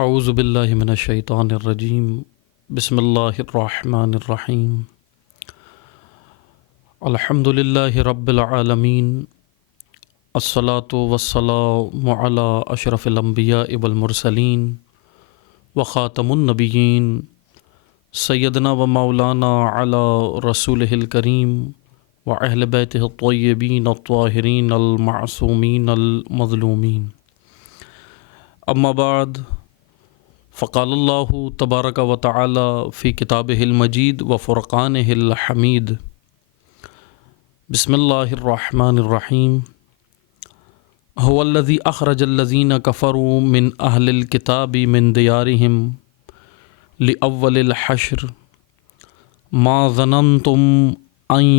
اعوذ باللہ من الشیطان الرجیم بسم اللہ الرحمن الرحیم الحمد للہ رب العالمین الصلاۃ والسلام علی اشرف الانبیاء والمرسلین وخاتم النبیین سیدنا و مولانا علی رسولہ الکریم واہل بیتہ الطیبین الطاہرین المعصومین المظلومین اما بعد فقال اللہ تبارک و تعالی فی کتابہ المجید و فرقانہ الحمید بسم اللہ الرحمن الرحیم هو الذی اخرج الذین کفروا من اہل الکتاب من دیارہم لأول الحشر ما ظننتم ان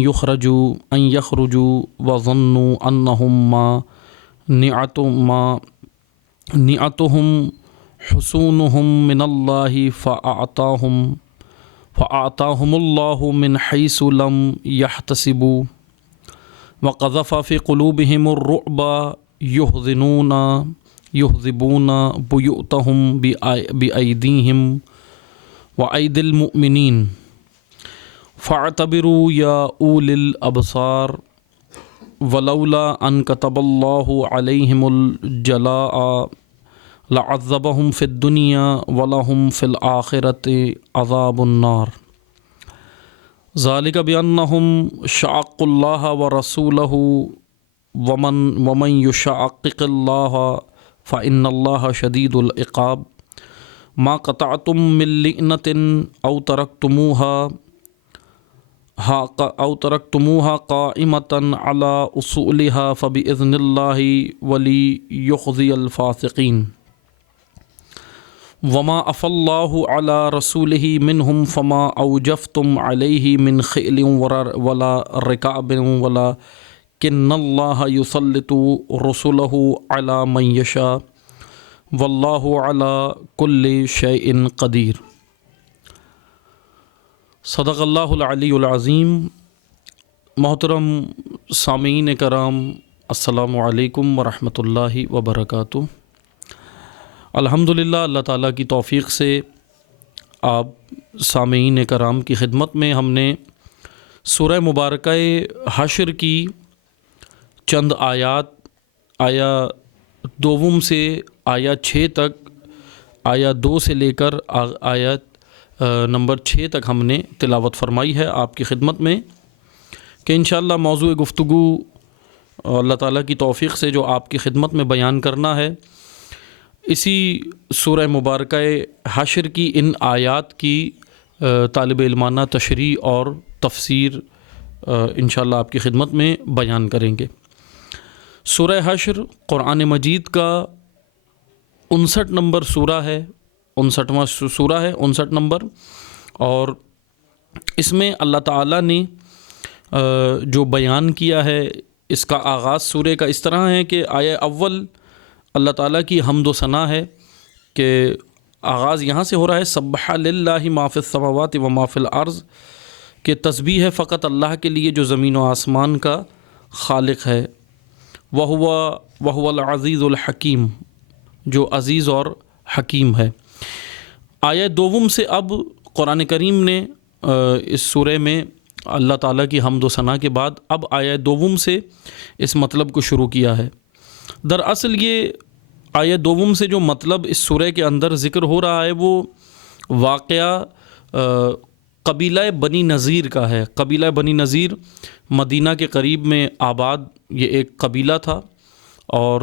یخرجوا وظنوا انہم نعتهم حصونهم من اللہ فأعطاهم اللہ من حیث لم يحتسبوا وقذف في قلوبهم الرعب يهذبون بيوتهم بأيديهم وأيدي المؤمنين فاعتبروا يا أولي الأبصار ولولا أن كتب الله عليهم الجلاء لعذبهم في الدنيا ولهم في الآخرة عذاب النار ذلك بأنهم شاقوا الله ورسوله ومن يشاقق الله فإن الله شديد العقاب ما قطعتم من لئنة أو تركتموها قائمة على أصولها فبإذن الله وليخزي الفاسقين وما عفا الله على رسوله منهم فما أوجفتم عليه من خئل ولا ركاب ولكن الله يسلط رسله على من يشاء والله على كل شيء قدير صدق اللہ العلی العظیم۔ محترم سامعین کرام، السلام علیکم ورحمۃ اللہ وبرکاتہ۔ الحمدللہ اللہ تعالیٰ کی توفیق سے آپ سامعین کرام کی خدمت میں ہم نے سورہ مبارکہ حشر کی چند آیات، آیا دوم سے آیا 6 تک، آیا 2 سے لے کر آیت نمبر 6 تک ہم نے تلاوت فرمائی ہے آپ کی خدمت میں، کہ انشاءاللہ موضوع گفتگو اللہ تعالیٰ کی توفیق سے جو آپ کی خدمت میں بیان کرنا ہے، اسی سورہ مبارکہ حشر کی ان آیات کی طالب علمانہ تشریح اور تفسیر انشاءاللہ آپ کی خدمت میں بیان کریں گے۔ سورہ حشر قرآن مجید کا 59 نمبر سورہ ہے، 59واں سورہ ہے، 59 نمبر، اور اس میں اللہ تعالیٰ نے جو بیان کیا ہے، اس کا آغاز سورہ کا اس طرح ہے کہ آیہ اول اللہ تعالیٰ کی حمد و ثنا ہے، کہ آغاز یہاں سے ہو رہا ہے سبح للہ ما فی السماوات و ما فی الارض، کہ تسبیح ہے فقط اللہ کے لیے جو زمین و آسمان کا خالق ہے، وہو العزیز الحکیم، جو عزیز اور حکیم ہے۔ آیہ دوم سے اب قرآن کریم نے اس سورہ میں اللہ تعالیٰ کی حمد و ثنا کے بعد اب آیہ دوم سے اس مطلب کو شروع کیا ہے۔ دراصل یہ آیہ دوم سے جو مطلب اس سورہ کے اندر ذکر ہو رہا ہے وہ واقعہ قبیلہ بنی نذیر کا ہے۔ قبیلہ بنی نذیر مدینہ کے قریب میں آباد یہ ایک قبیلہ تھا، اور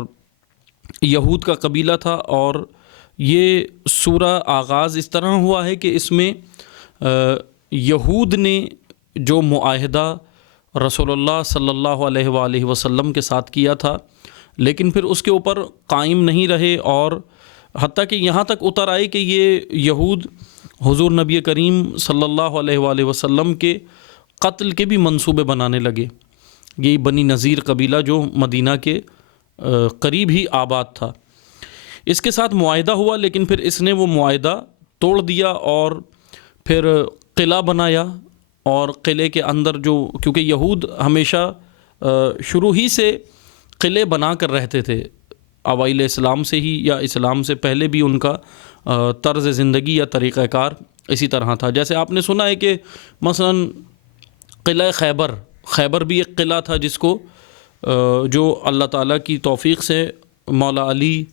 یہود کا قبیلہ تھا، اور یہ سورہ آغاز اس طرح ہوا ہے کہ اس میں یہود نے جو معاہدہ رسول اللہ صلی اللہ علیہ وآلہ وسلم کے ساتھ کیا تھا، لیکن پھر اس کے اوپر قائم نہیں رہے، اور حتیٰ کہ یہاں تک اتر آئے کہ یہ یہود حضور نبی کریم صلی اللہ علیہ وآلہ وسلم کے قتل کے بھی منصوبے بنانے لگے۔ یہ بنی نذیر قبیلہ جو مدینہ کے قریب ہی آباد تھا، اس کے ساتھ معاہدہ ہوا، لیکن پھر اس نے وہ معاہدہ توڑ دیا اور پھر قلعہ بنایا، اور قلعے کے اندر جو، کیونکہ یہود ہمیشہ شروع ہی سے قلعے بنا کر رہتے تھے، اوائل اسلام سے ہی یا اسلام سے پہلے بھی ان کا طرز زندگی یا طریقہ کار اسی طرح تھا. جیسے آپ نے سنا ہے کہ مثلاً قلعہ خیبر بھی ایک قلعہ تھا جس کو جو اللہ تعالیٰ کی توفیق سے مولا علی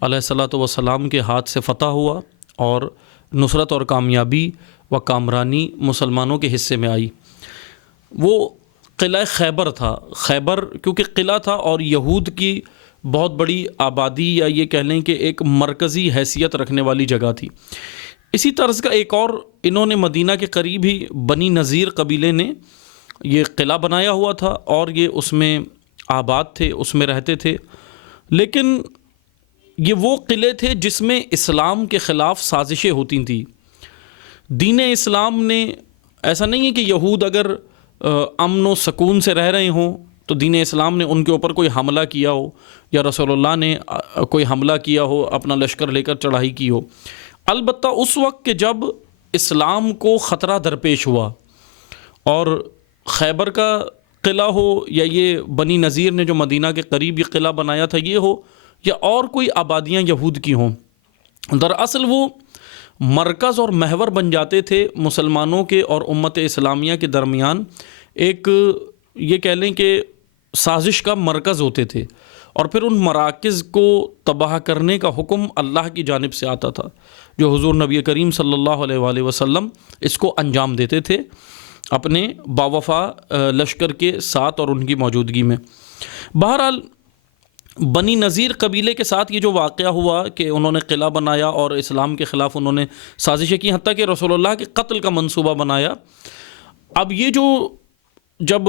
علیہ الصلوۃ والسلام کے ہاتھ سے فتح ہوا اور نصرت اور کامیابی و کامرانی مسلمانوں کے حصے میں آئی. وہ قلعہ خیبر تھا. خیبر کیونکہ قلعہ تھا اور یہود کی بہت بڑی آبادی یا یہ کہہ لیں کہ ایک مرکزی حیثیت رکھنے والی جگہ تھی. اسی طرز کا ایک اور انہوں نے مدینہ کے قریب ہی بنی نذیر قبیلے نے یہ قلعہ بنایا ہوا تھا اور یہ اس میں آباد تھے, اس میں رہتے تھے. لیکن یہ وہ قلعے تھے جس میں اسلام کے خلاف سازشیں ہوتی تھیں. دین اسلام نے ایسا نہیں ہے کہ یہود اگر امن و سکون سے رہ رہے ہوں تو دین اسلام نے ان کے اوپر کوئی حملہ کیا ہو یا رسول اللہ نے کوئی حملہ کیا ہو, اپنا لشکر لے کر چڑھائی کی ہو. البتہ اس وقت کہ جب اسلام کو خطرہ درپیش ہوا اور خیبر کا قلعہ ہو یا یہ بنی نذیر نے جو مدینہ کے قریب یہ قلعہ بنایا تھا یہ ہو یا اور کوئی آبادیاں یہود کی ہوں, دراصل وہ مرکز اور محور بن جاتے تھے مسلمانوں کے اور امت اسلامیہ کے درمیان. ایک یہ کہہ لیں کہ سازش کا مرکز ہوتے تھے اور پھر ان مراکز کو تباہ کرنے کا حکم اللہ کی جانب سے آتا تھا جو حضور نبی کریم صلی اللہ علیہ وآلہ وسلم اس کو انجام دیتے تھے اپنے باوفا لشکر کے ساتھ اور ان کی موجودگی میں. بہرحال بنی نذیر قبیلے کے ساتھ یہ جو واقعہ ہوا کہ انہوں نے قلعہ بنایا اور اسلام کے خلاف انہوں نے سازشیں کی, حتیٰ کہ رسول اللہ کے قتل کا منصوبہ بنایا. اب یہ جو جب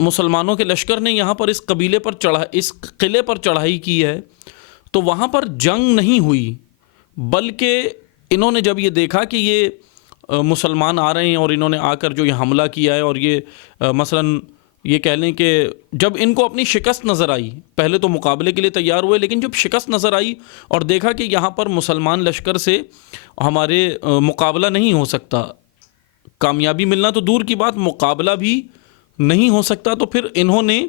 مسلمانوں کے لشکر نے یہاں پر اس قلعے پر چڑھائی کی ہے تو وہاں پر جنگ نہیں ہوئی, بلکہ انہوں نے جب یہ دیکھا کہ یہ مسلمان آ رہے ہیں اور انہوں نے آ کر جو یہ حملہ کیا ہے اور یہ مثلاً یہ کہہ لیں کہ جب ان کو اپنی شکست نظر آئی, پہلے تو مقابلے کے لیے تیار ہوئے لیکن جب شکست نظر آئی اور دیکھا کہ یہاں پر مسلمان لشکر سے ہمارے مقابلہ نہیں ہو سکتا, کامیابی ملنا تو دور کی بات, مقابلہ بھی نہیں ہو سکتا, تو پھر انہوں نے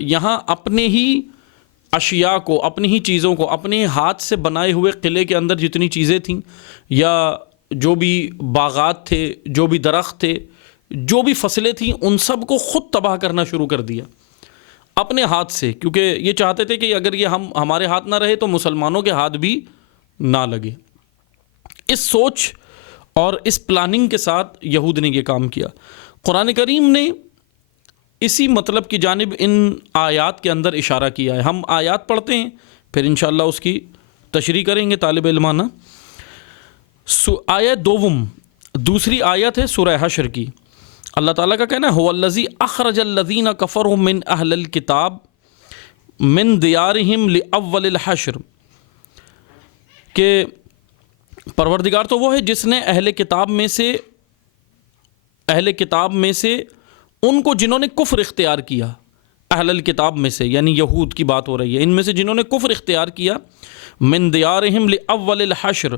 یہاں اپنے ہی اشیاء کو, اپنی ہی چیزوں کو, اپنے ہاتھ سے بنائے ہوئے قلعے کے اندر جتنی چیزیں تھیں یا جو بھی باغات تھے, جو بھی درخت تھے, جو بھی فصلیں تھیں, ان سب کو خود تباہ کرنا شروع کر دیا اپنے ہاتھ سے, کیونکہ یہ چاہتے تھے کہ اگر یہ ہمارے ہاتھ نہ رہے تو مسلمانوں کے ہاتھ بھی نہ لگے. اس سوچ اور اس پلاننگ کے ساتھ یہود نے یہ کام کیا. قرآن کریم نے اسی مطلب کی جانب ان آیات کے اندر اشارہ کیا ہے. ہم آیات پڑھتے ہیں پھر انشاءاللہ اس کی تشریح کریں گے طالب علمانہ. آیت دوم, دوسری آیت ہے سورہ حشر کی. اللہ تعالیٰ کا کہنا ہے هو الذی اخرج الذین کفروا من اہل الکتاب من دیارہم لاول الحشر, کہ پروردگار تو وہ ہے جس نے اہل کتاب میں سے ان کو جنہوں نے کفر اختیار کیا, اہل الکتاب میں سے یعنی یہود کی بات ہو رہی ہے, ان میں سے جنہوں نے کفر اختیار کیا, من دیارہم لاول الحشر,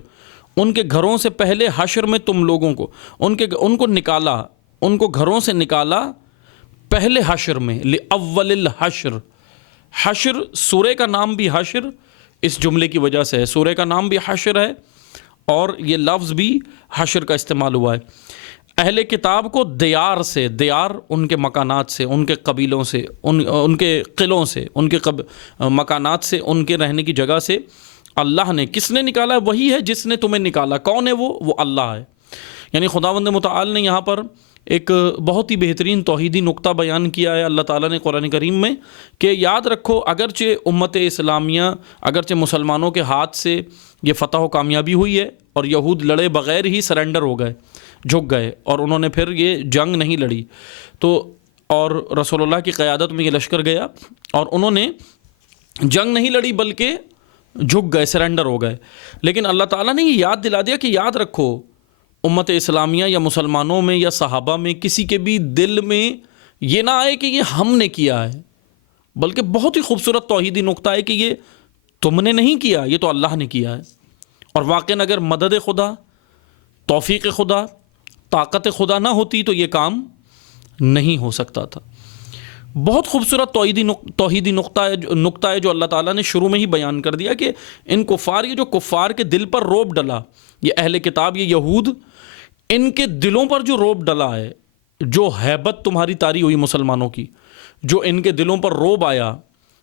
ان کے گھروں سے پہلے حشر میں تم لوگوں کو ان کو نکالا, ان کو گھروں سے نکالا پہلے حشر میں, لاول الحشر. حشر سورہ کا نام بھی حشر اس جملے کی وجہ سے ہے, سورہ کا نام بھی حشر ہے اور یہ لفظ بھی حشر کا استعمال ہوا ہے. اہل کتاب کو دیار سے, دیار ان کے مکانات سے, ان کے قبیلوں سے, ان کے قلعوں سے, ان کے مکانات سے, ان کے رہنے کی جگہ سے اللہ نے, کس نے نکالا؟ وہی ہے جس نے تمہیں نکالا. کون ہے وہ اللہ ہے. یعنی خداوند متعال نے یہاں پر ایک بہت ہی بہترین توحیدی نقطہ بیان کیا ہے اللہ تعالیٰ نے قرآن کریم میں, کہ یاد رکھو اگرچہ امت اسلامیہ, اگرچہ مسلمانوں کے ہاتھ سے یہ فتح و کامیابی ہوئی ہے اور یہود لڑے بغیر ہی سرنڈر ہو گئے, جھک گئے, اور انہوں نے پھر یہ جنگ نہیں لڑی, تو اور رسول اللہ کی قیادت میں یہ لشکر گیا اور انہوں نے جنگ نہیں لڑی بلکہ جھک گئے, سرنڈر ہو گئے. لیکن اللہ تعالیٰ نے یہ یاد دلا دیا کہ یاد رکھو امت اسلامیہ یا مسلمانوں میں یا صحابہ میں کسی کے بھی دل میں یہ نہ آئے کہ یہ ہم نے کیا ہے, بلکہ بہت ہی خوبصورت توحیدی نقطہ ہے کہ یہ تم نے نہیں کیا, یہ تو اللہ نے کیا ہے. اور واقعاً اگر مدد خدا, توفیق خدا, طاقت خدا نہ ہوتی تو یہ کام نہیں ہو سکتا تھا. بہت خوبصورت توحیدی نقطہ ہے جو اللہ تعالیٰ نے شروع میں ہی بیان کر دیا کہ ان کفار، یہ جو کفار کے دل پر روب ڈلا، یہ اہل کتاب، یہ یہود، ان کے دلوں پر جو روب ڈلا ہے، جو ہیبت تمہاری طاری ہوئی مسلمانوں کی، جو ان کے دلوں پر روب آیا،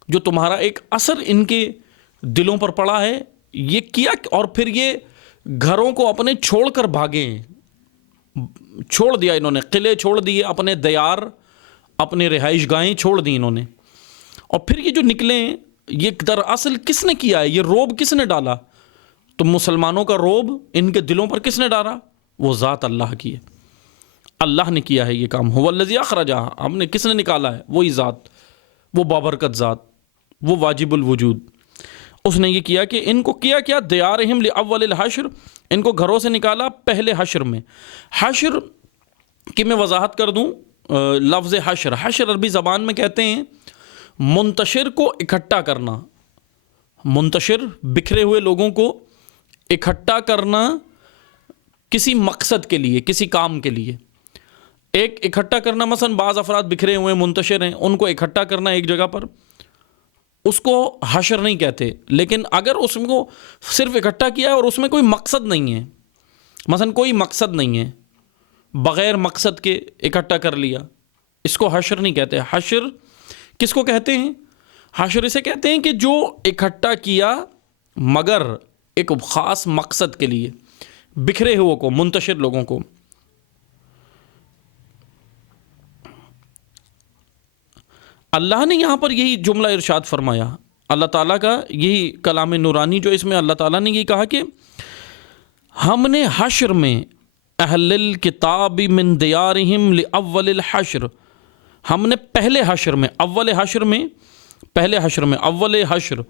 جو تمہارا ایک اثر ان کے دلوں پر پڑا ہے، یہ کیا، اور پھر یہ گھروں کو اپنے چھوڑ کر بھاگے، چھوڑ دیا انہوں نے، قلعے چھوڑ دیے، اپنے دیار، اپنے رہائش گاہیں چھوڑ دی انہوں نے، اور پھر یہ جو نکلے، یہ دراصل کس نے کیا ہے، یہ روب کس نے ڈالا؟ تو مسلمانوں کا روب ان کے دلوں پر کس نے ڈالا؟ وہ ذات اللہ کی ہے، اللہ نے کیا ہے یہ کام۔ هو الذی اخرجھا، ہم نے، کس نے نکالا ہے؟ وہی ذات، وہ بابرکت ذات، وہ واجب الوجود، اس نے یہ کیا کہ ان کو کیا دیارہم لاول الحشر، ان کو گھروں سے نکالا پہلے حشر میں۔ حشر کی میں وضاحت کر دوں، لفظ حشر، حشر عربی زبان میں کہتے ہیں منتشر کو اکٹھا کرنا، منتشر بکھرے ہوئے لوگوں کو اکٹھا کرنا کسی مقصد کے لیے، کسی کام کے لیے، ایک اکٹھا کرنا، مثلا بعض افراد بکھرے ہوئے منتشر ہیں، ان کو اکٹھا کرنا ایک جگہ پر، اس کو حشر نہیں کہتے۔ لیکن اگر اس کو صرف اکٹھا کیا ہے اور اس میں کوئی مقصد نہیں ہے، مثلا کوئی مقصد نہیں ہے، بغیر مقصد کے اکٹھا کر لیا، اس کو حشر نہیں کہتے۔ حشر کس کو کہتے ہیں؟ حشر اسے کہتے ہیں کہ جو اکٹھا کیا مگر ایک خاص مقصد کے لیے، بکھرے ہوئے کو، منتشر لوگوں کو۔ اللہ نے یہاں پر یہی جملہ ارشاد فرمایا، اللہ تعالیٰ کا یہی کلام نورانی جو اس میں اللہ تعالیٰ نے یہ کہا کہ ہم نے حشر میں اہل الکتاب من دیارہم لاول الحشر، ہم نے پہلے حشر میں، اول حشر میں، پہلے حشر میں، اول حشر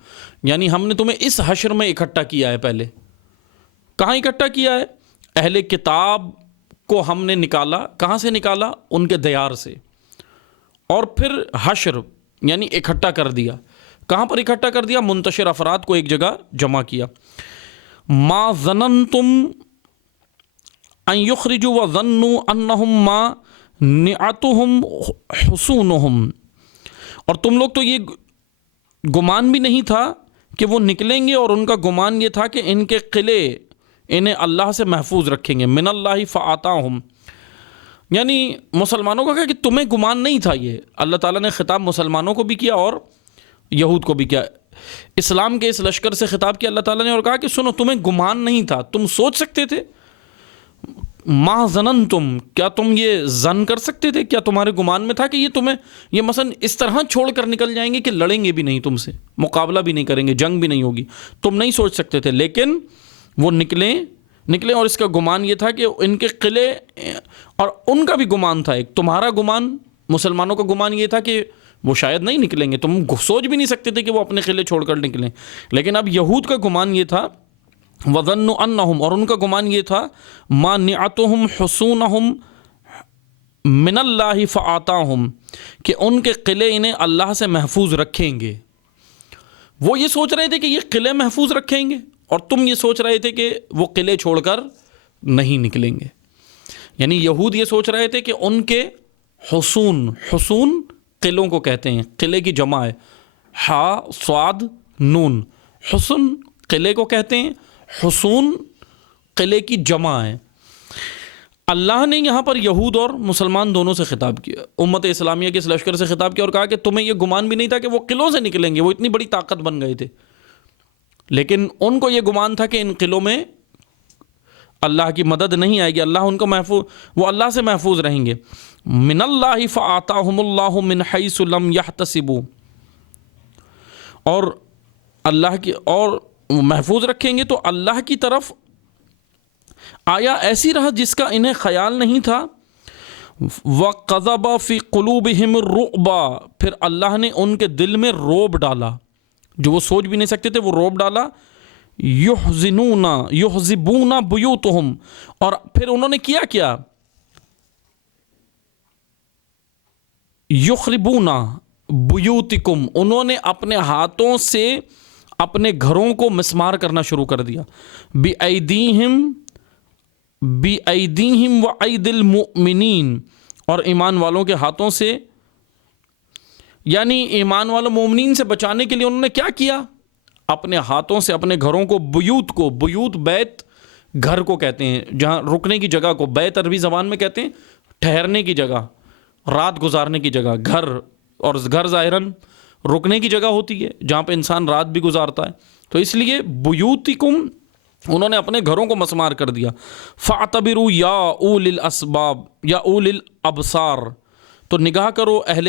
یعنی ہم نے تمہیں اس حشر میں اکٹھا کیا ہے۔ پہلے کہاں اکٹھا کیا ہے؟ اہل کتاب کو ہم نے نکالا، کہاں سے نکالا؟ ان کے دیار سے، اور پھر حشر یعنی اکٹھا کر دیا۔ کہاں پر اکٹھا کر دیا؟ منتشر افراد کو ایک جگہ جمع کیا۔ ما ظننتم ان یخرجوا وظنوا انہم مانعتہم حصونہم، اور تم لوگ تو یہ گمان بھی نہیں تھا کہ وہ نکلیں گے، اور ان کا گمان یہ تھا کہ ان کے قلعے انہیں اللہ سے محفوظ رکھیں گے۔ من اللہ فآتاہم، یعنی مسلمانوں کا کہا کہ تمہیں گمان نہیں تھا، یہ اللہ تعالیٰ نے خطاب مسلمانوں کو بھی کیا اور یہود کو بھی کیا، اسلام کے اس لشکر سے خطاب کیا اللہ تعالیٰ نے اور کہا کہ سنو، تمہیں گمان نہیں تھا، تم سوچ سکتے تھے، ما ظننتم، کیا تم یہ ظن کر سکتے تھے، کیا تمہارے گمان میں تھا کہ یہ تمہیں، یہ مثلا اس طرح چھوڑ کر نکل جائیں گے کہ لڑیں گے بھی نہیں تم سے، مقابلہ بھی نہیں کریں گے، جنگ بھی نہیں ہوگی، تم نہیں سوچ سکتے تھے۔ لیکن وہ نکلے، اور اس کا گمان یہ تھا کہ ان کے قلعے، اور ان کا بھی گمان تھا، ایک تمہارا گمان، مسلمانوں کا گمان یہ تھا کہ وہ شاید نہیں نکلیں گے، تم سوچ بھی نہیں سکتے تھے کہ وہ اپنے قلعے چھوڑ کر نکلیں۔ لیکن اب یہود کا گمان یہ تھا، وَظَنُّوا أَنَّهُمْ، اور ان کا گمان یہ تھا، مَانِعَتُهُمْ حُصُونَهُمْ مِنَ اللَّهِ فَآتَاهُمْ، کہ ان کے قلعے انہیں اللہ سے محفوظ رکھیں گے۔ وہ یہ سوچ رہے تھے کہ یہ قلعے محفوظ رکھیں گے، اور تم یہ سوچ رہے تھے کہ وہ قلعے چھوڑ کر نہیں نکلیں گے۔ یعنی یہود یہ سوچ رہے تھے کہ ان کے حصون قلعوں کو کہتے ہیں، قلعے کی جمع ہے، ہا صاد نون، حصن قلعے کو کہتے ہیں، حصون قلعے کی جمع ہے۔ اللہ نے یہاں پر یہود اور مسلمان دونوں سے خطاب کیا، امت اسلامیہ کے اس لشکر سے خطاب کیا اور کہا کہ تمہیں یہ گمان بھی نہیں تھا کہ وہ قلعوں سے نکلیں گے، وہ اتنی بڑی طاقت بن گئے تھے، لیکن ان کو یہ گمان تھا کہ ان قلعوں میں اللہ کی مدد نہیں آئے گی، اللہ ان کو محفوظ، وہ اللہ سے محفوظ رہیں گے۔ من اللہ فآتاہم اللہ من حیث لم یحتسبوا، اور اللہ کی، اور محفوظ رکھیں گے تو اللہ کی طرف آیا ایسی راہ جس کا انہیں خیال نہیں تھا۔ وَقَذَبَ فِي قُلُوبِهِمُ الرُّعْبَ، پھر اللہ نے ان کے دل میں روب ڈالا، جو وہ سوچ بھی نہیں سکتے تھے، وہ روب ڈالا۔ یحزبون بیوتہم، اور پھر انہوں نے کیا یخربون بیوتکم، انہوں نے اپنے ہاتھوں سے اپنے گھروں کو مسمار کرنا شروع کر دیا۔ بِأَيْدِيهِمْ وَأَيْدِي الْمُؤْمِنِينَ، اور ایمان والوں کے ہاتھوں سے یعنی ایمان والوں مومنین سے بچانے کے لیے انہوں نے کیا کیا؟ اپنے ہاتھوں سے اپنے گھروں کو، بیوت بیت گھر کو کہتے ہیں، جہاں رکنے کی جگہ کو بیت عربی زبان میں کہتے ہیں ٹھہرنے کی جگہ، رات گزارنے کی جگہ، گھر، اور گھر ظاہراً رکنے کی جگہ ہوتی ہے جہاں پہ انسان رات بھی گزارتا ہے، تو اس لیے بیوتکم انہوں نے اپنے گھروں کو مسمار کر دیا۔ فاعتبروا یا اولی الاسباب یا اولی الابصار، تو نگاہ کرو اہل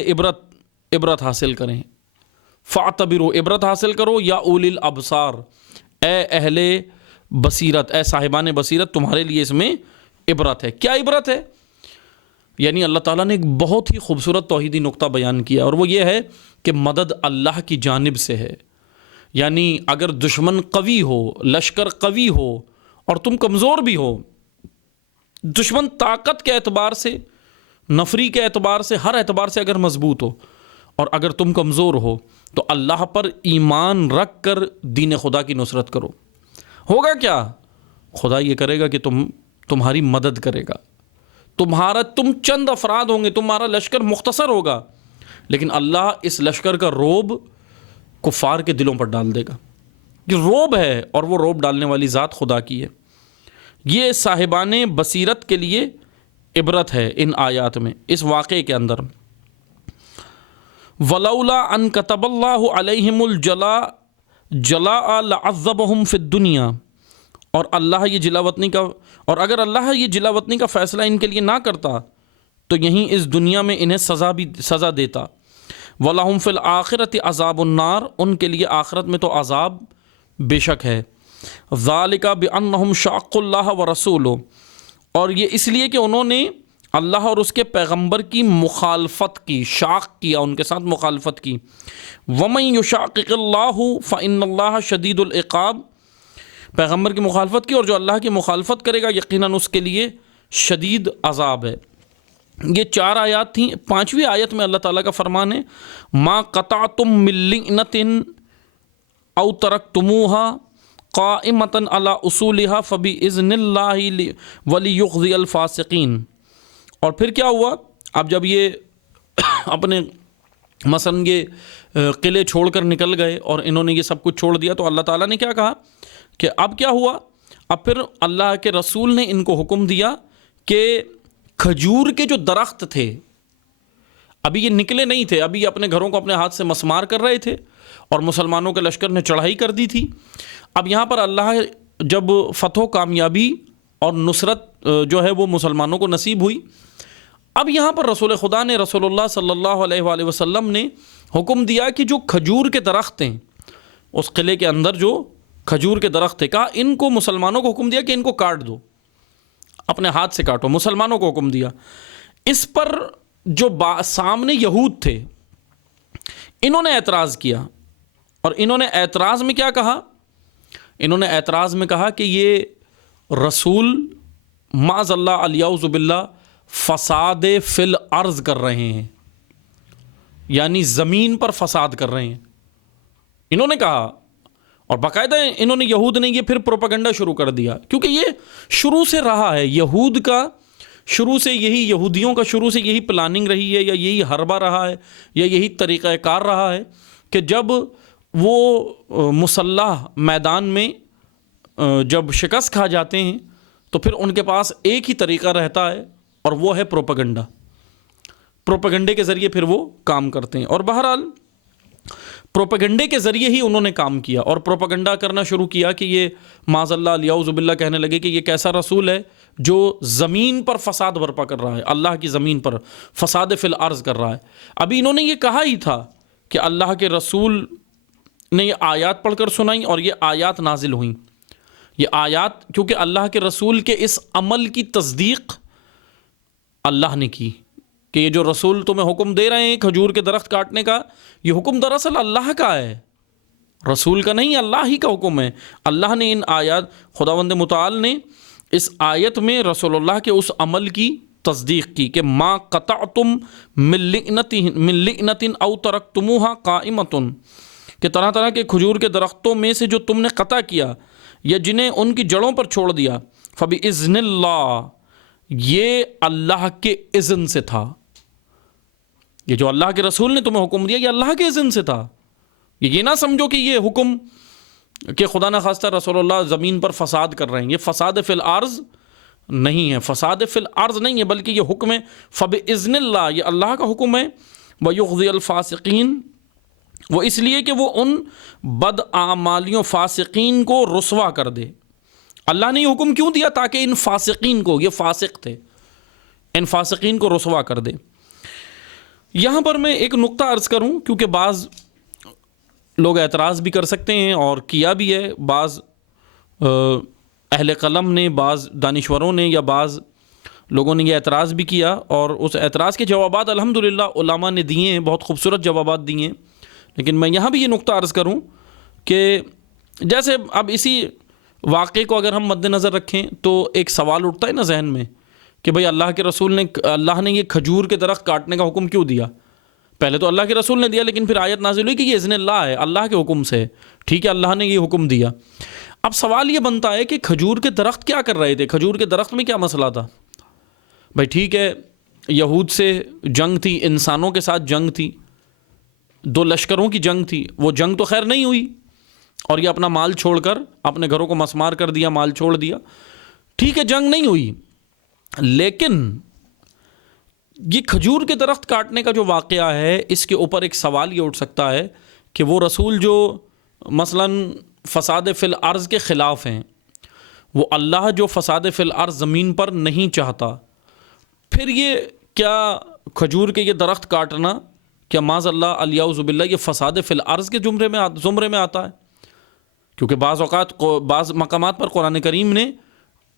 عبرت حاصل کریں، فاعتبروا عبرت حاصل کرو، یا اولی الابصار اے اہل بصیرت، اے صاحبان بصیرت، تمہارے لیے اس میں عبرت ہے۔ کیا عبرت ہے؟ یعنی اللہ تعالیٰ نے ایک بہت ہی خوبصورت توحیدی نقطہ بیان کیا، اور وہ یہ ہے کہ مدد اللہ کی جانب سے ہے۔ یعنی اگر دشمن قوی ہو، لشکر قوی ہو اور تم کمزور بھی ہو، دشمن طاقت کے اعتبار سے، نفری کے اعتبار سے، ہر اعتبار سے اگر مضبوط ہو، اور اگر تم کمزور ہو تو اللہ پر ایمان رکھ کر دین خدا کی نصرت کرو۔ ہوگا کیا؟ خدا یہ کرے گا کہ تمہاری مدد کرے گا، تم چند افراد ہوں گے، تمہارا لشکر مختصر ہوگا، لیکن اللہ اس لشکر کا رعب کفار کے دلوں پر ڈال دے گا۔ یہ رعب ہے، اور وہ رعب ڈالنے والی ذات خدا کی ہے۔ یہ صاحبان بصیرت کے لیے عبرت ہے ان آیات میں، اس واقعے کے اندر۔ ولولا ان كتب اللہ علیہم الجلاء لعذبہم فی الدنیا، اور اللہ یہ جلا وطنی کا، اور اگر اللہ یہ جلا وطنی کا فیصلہ ان کے لیے نہ کرتا تو یہیں اس دنیا میں انہیں سزا دیتا۔ وَلَهُمْ فِي الْآخِرَةِ عَذَابُ النَّارِ، ان کے لیے آخرت میں تو عذاب بے شک ہے۔ ذَلِكَ بِأَنَّهُمْ شَاقُّوا اللَّهَ وَرَسُولَهُ، اور یہ اس لیے کہ انہوں نے اللہ اور اس کے پیغمبر کی مخالفت کی، شاق کیا، ان کے ساتھ مخالفت کی۔ وَمَن يُشَاقِقِ اللَّهُ فَإِنَّ اللَّهَ شَدِيدُ الْعِقَابِ، پیغمبر کی مخالفت کی، اور جو اللہ کی مخالفت کرے گا یقیناً اس کے لیے شدید عذاب ہے۔ یہ 4 آیات تھیں۔ 5ویں آیت میں اللہ تعالیٰ کا فرمان ہے ما قطعتم من لئنۃ او ترکتموها قائمۃ علی اصولها فباذن اللہ وليخزي الفاسقین۔ اور پھر کیا ہوا؟ اب جب یہ اپنے مثلا یہ قلعے چھوڑ کر نکل گئے اور انہوں نے یہ سب کچھ چھوڑ دیا، تو اللہ تعالیٰ نے کیا کہا کہ اب کیا ہوا؟ اب پھر اللہ کے رسول نے ان کو حکم دیا کہ کھجور کے جو درخت تھے، ابھی یہ نکلے نہیں تھے، ابھی یہ اپنے گھروں کو اپنے ہاتھ سے مسمار کر رہے تھے، اور مسلمانوں کے لشکر نے چڑھائی کر دی تھی۔ اب یہاں پر اللہ جب فتح و کامیابی اور نصرت جو ہے وہ مسلمانوں کو نصیب ہوئی، اب یہاں پر رسول خدا نے، رسول اللہ صلی اللہ علیہ وآلہ وسلم نے حکم دیا کہ جو کھجور کے درخت ہیں، اس قلعے کے اندر جو کھجور کے درخت تھے، کہا ان کو، مسلمانوں کو حکم دیا کہ ان کو کاٹ دو، اپنے ہاتھ سے کاٹو، مسلمانوں کو حکم دیا۔ اس پر جو سامنے یہود تھے، انہوں نے اعتراض کیا، اور انہوں نے اعتراض میں کیا کہا؟ انہوں نے اعتراض میں کہا کہ یہ رسول معاذ اللہ الیعوذ باللہ فساد فی الارض کر رہے ہیں، یعنی زمین پر فساد کر رہے ہیں، انہوں نے کہا۔ اور باقاعدہ انہوں نے، یہود نے یہ پھر پروپیگنڈا شروع کر دیا، کیونکہ یہ شروع سے رہا ہے، یہود کا شروع سے یہی، یہودیوں کا شروع سے یہی پلاننگ رہی ہے، یا یہی حربہ رہا ہے، یا یہی طریقہ کار رہا ہے کہ جب وہ مسلح میدان میں جب شکست کھا جاتے ہیں تو پھر ان کے پاس ایک ہی طریقہ رہتا ہے، اور وہ ہے پروپیگنڈا۔ پروپیگنڈے کے ذریعے پھر وہ کام کرتے ہیں، اور بہرحال پروپیگنڈے کے ذریعے ہی انہوں نے کام کیا، اور پروپیگنڈا کرنا شروع کیا کہ یہ معاذ اللہ الیعوذ باللہ کہنے لگے کہ یہ کیسا رسول ہے جو زمین پر فساد برپا کر رہا ہے، اللہ کی زمین پر فساد فی الارض کر رہا ہے۔ ابھی انہوں نے یہ کہا ہی تھا کہ اللہ کے رسول نے یہ آیات پڑھ کر سنائی، اور یہ آیات نازل ہوئیں، یہ آیات، کیونکہ اللہ کے رسول کے اس عمل کی تصدیق اللہ نے کی کہ یہ جو رسول تمہیں حکم دے رہے ہیں کھجور کے درخت کاٹنے کا، یہ حکم دراصل اللہ کا ہے، رسول کا نہیں، اللہ ہی کا حکم ہے۔ اللہ نے ان آیات، خداوند متعال نے اس آیت میں رسول اللہ کے اس عمل کی تصدیق کی کہ ما قطعتم من لئنۃ او ترکتموها قائمۃ، کہ طرح طرح کے کھجور کے درختوں میں سے جو تم نے قطع کیا یا جنہیں ان کی جڑوں پر چھوڑ دیا، فباذن اللہ، یہ اللہ کے اذن سے تھا، یہ جو اللہ کے رسول نے تمہیں حکم دیا یہ اللہ کے اذن سے تھا. یہ نہ سمجھو کہ یہ حکم کہ خدا نخواستہ رسول اللہ زمین پر فساد کر رہے ہیں. یہ فساد فی الارض نہیں ہے، فساد فی الارض نہیں ہے، بلکہ یہ حکم ہے فباذن اللہ، یہ اللہ کا حکم ہے. ویخزی الفاسقین، وہ اس لیے کہ وہ ان بد اعمالیوں فاسقین کو رسوا کر دے. اللہ نے یہ حکم کیوں دیا؟ تاکہ ان فاسقین کو، یہ فاسق تھے، ان فاسقین کو رسوا کر دے. یہاں پر میں ایک نقطہ عرض کروں، کیونکہ بعض لوگ اعتراض بھی کر سکتے ہیں اور کیا بھی ہے، بعض اہل قلم نے، بعض دانشوروں نے یا بعض لوگوں نے یہ اعتراض بھی کیا، اور اس اعتراض کے جوابات الحمدللہ علماء نے دیے ہیں، بہت خوبصورت جوابات دیے ہیں. لیکن میں یہاں بھی یہ نقطہ عرض کروں کہ جیسے اب اسی واقعے کو اگر ہم مد نظر رکھیں تو ایک سوال اٹھتا ہے نا ذہن میں کہ بھئی اللہ نے یہ کھجور کے درخت کاٹنے کا حکم کیوں دیا؟ پہلے تو اللہ کے رسول نے دیا، لیکن پھر آیت نازل ہوئی کہ یہ اذن اللہ ہے، اللہ کے حکم سے. ٹھیک ہے، اللہ نے یہ حکم دیا. اب سوال یہ بنتا ہے کہ کھجور کے درخت کیا کر رہے تھے؟ کھجور کے درخت میں کیا مسئلہ تھا؟ بھائی ٹھیک ہے، یہود سے جنگ تھی، انسانوں کے ساتھ جنگ تھی، دو لشکروں کی جنگ تھی. وہ جنگ تو خیر نہیں ہوئی، اور یہ اپنا مال چھوڑ کر اپنے گھروں کو مسمار کر دیا، مال چھوڑ دیا. ٹھیک ہے، جنگ نہیں ہوئی، لیکن یہ کھجور کے درخت کاٹنے کا جو واقعہ ہے، اس کے اوپر ایک سوال یہ اٹھ سکتا ہے کہ وہ رسول جو مثلاً فساد فی الارض کے خلاف ہیں، وہ اللہ جو فساد فی الارض زمین پر نہیں چاہتا، پھر یہ کیا کھجور کے یہ درخت کاٹنا کیا معاذ اللہ الیعوذ باللہ یہ فساد فی الارض کے زمرے میں آتا ہے؟ کیونکہ بعض اوقات بعض مقامات پر قرآن کریم نے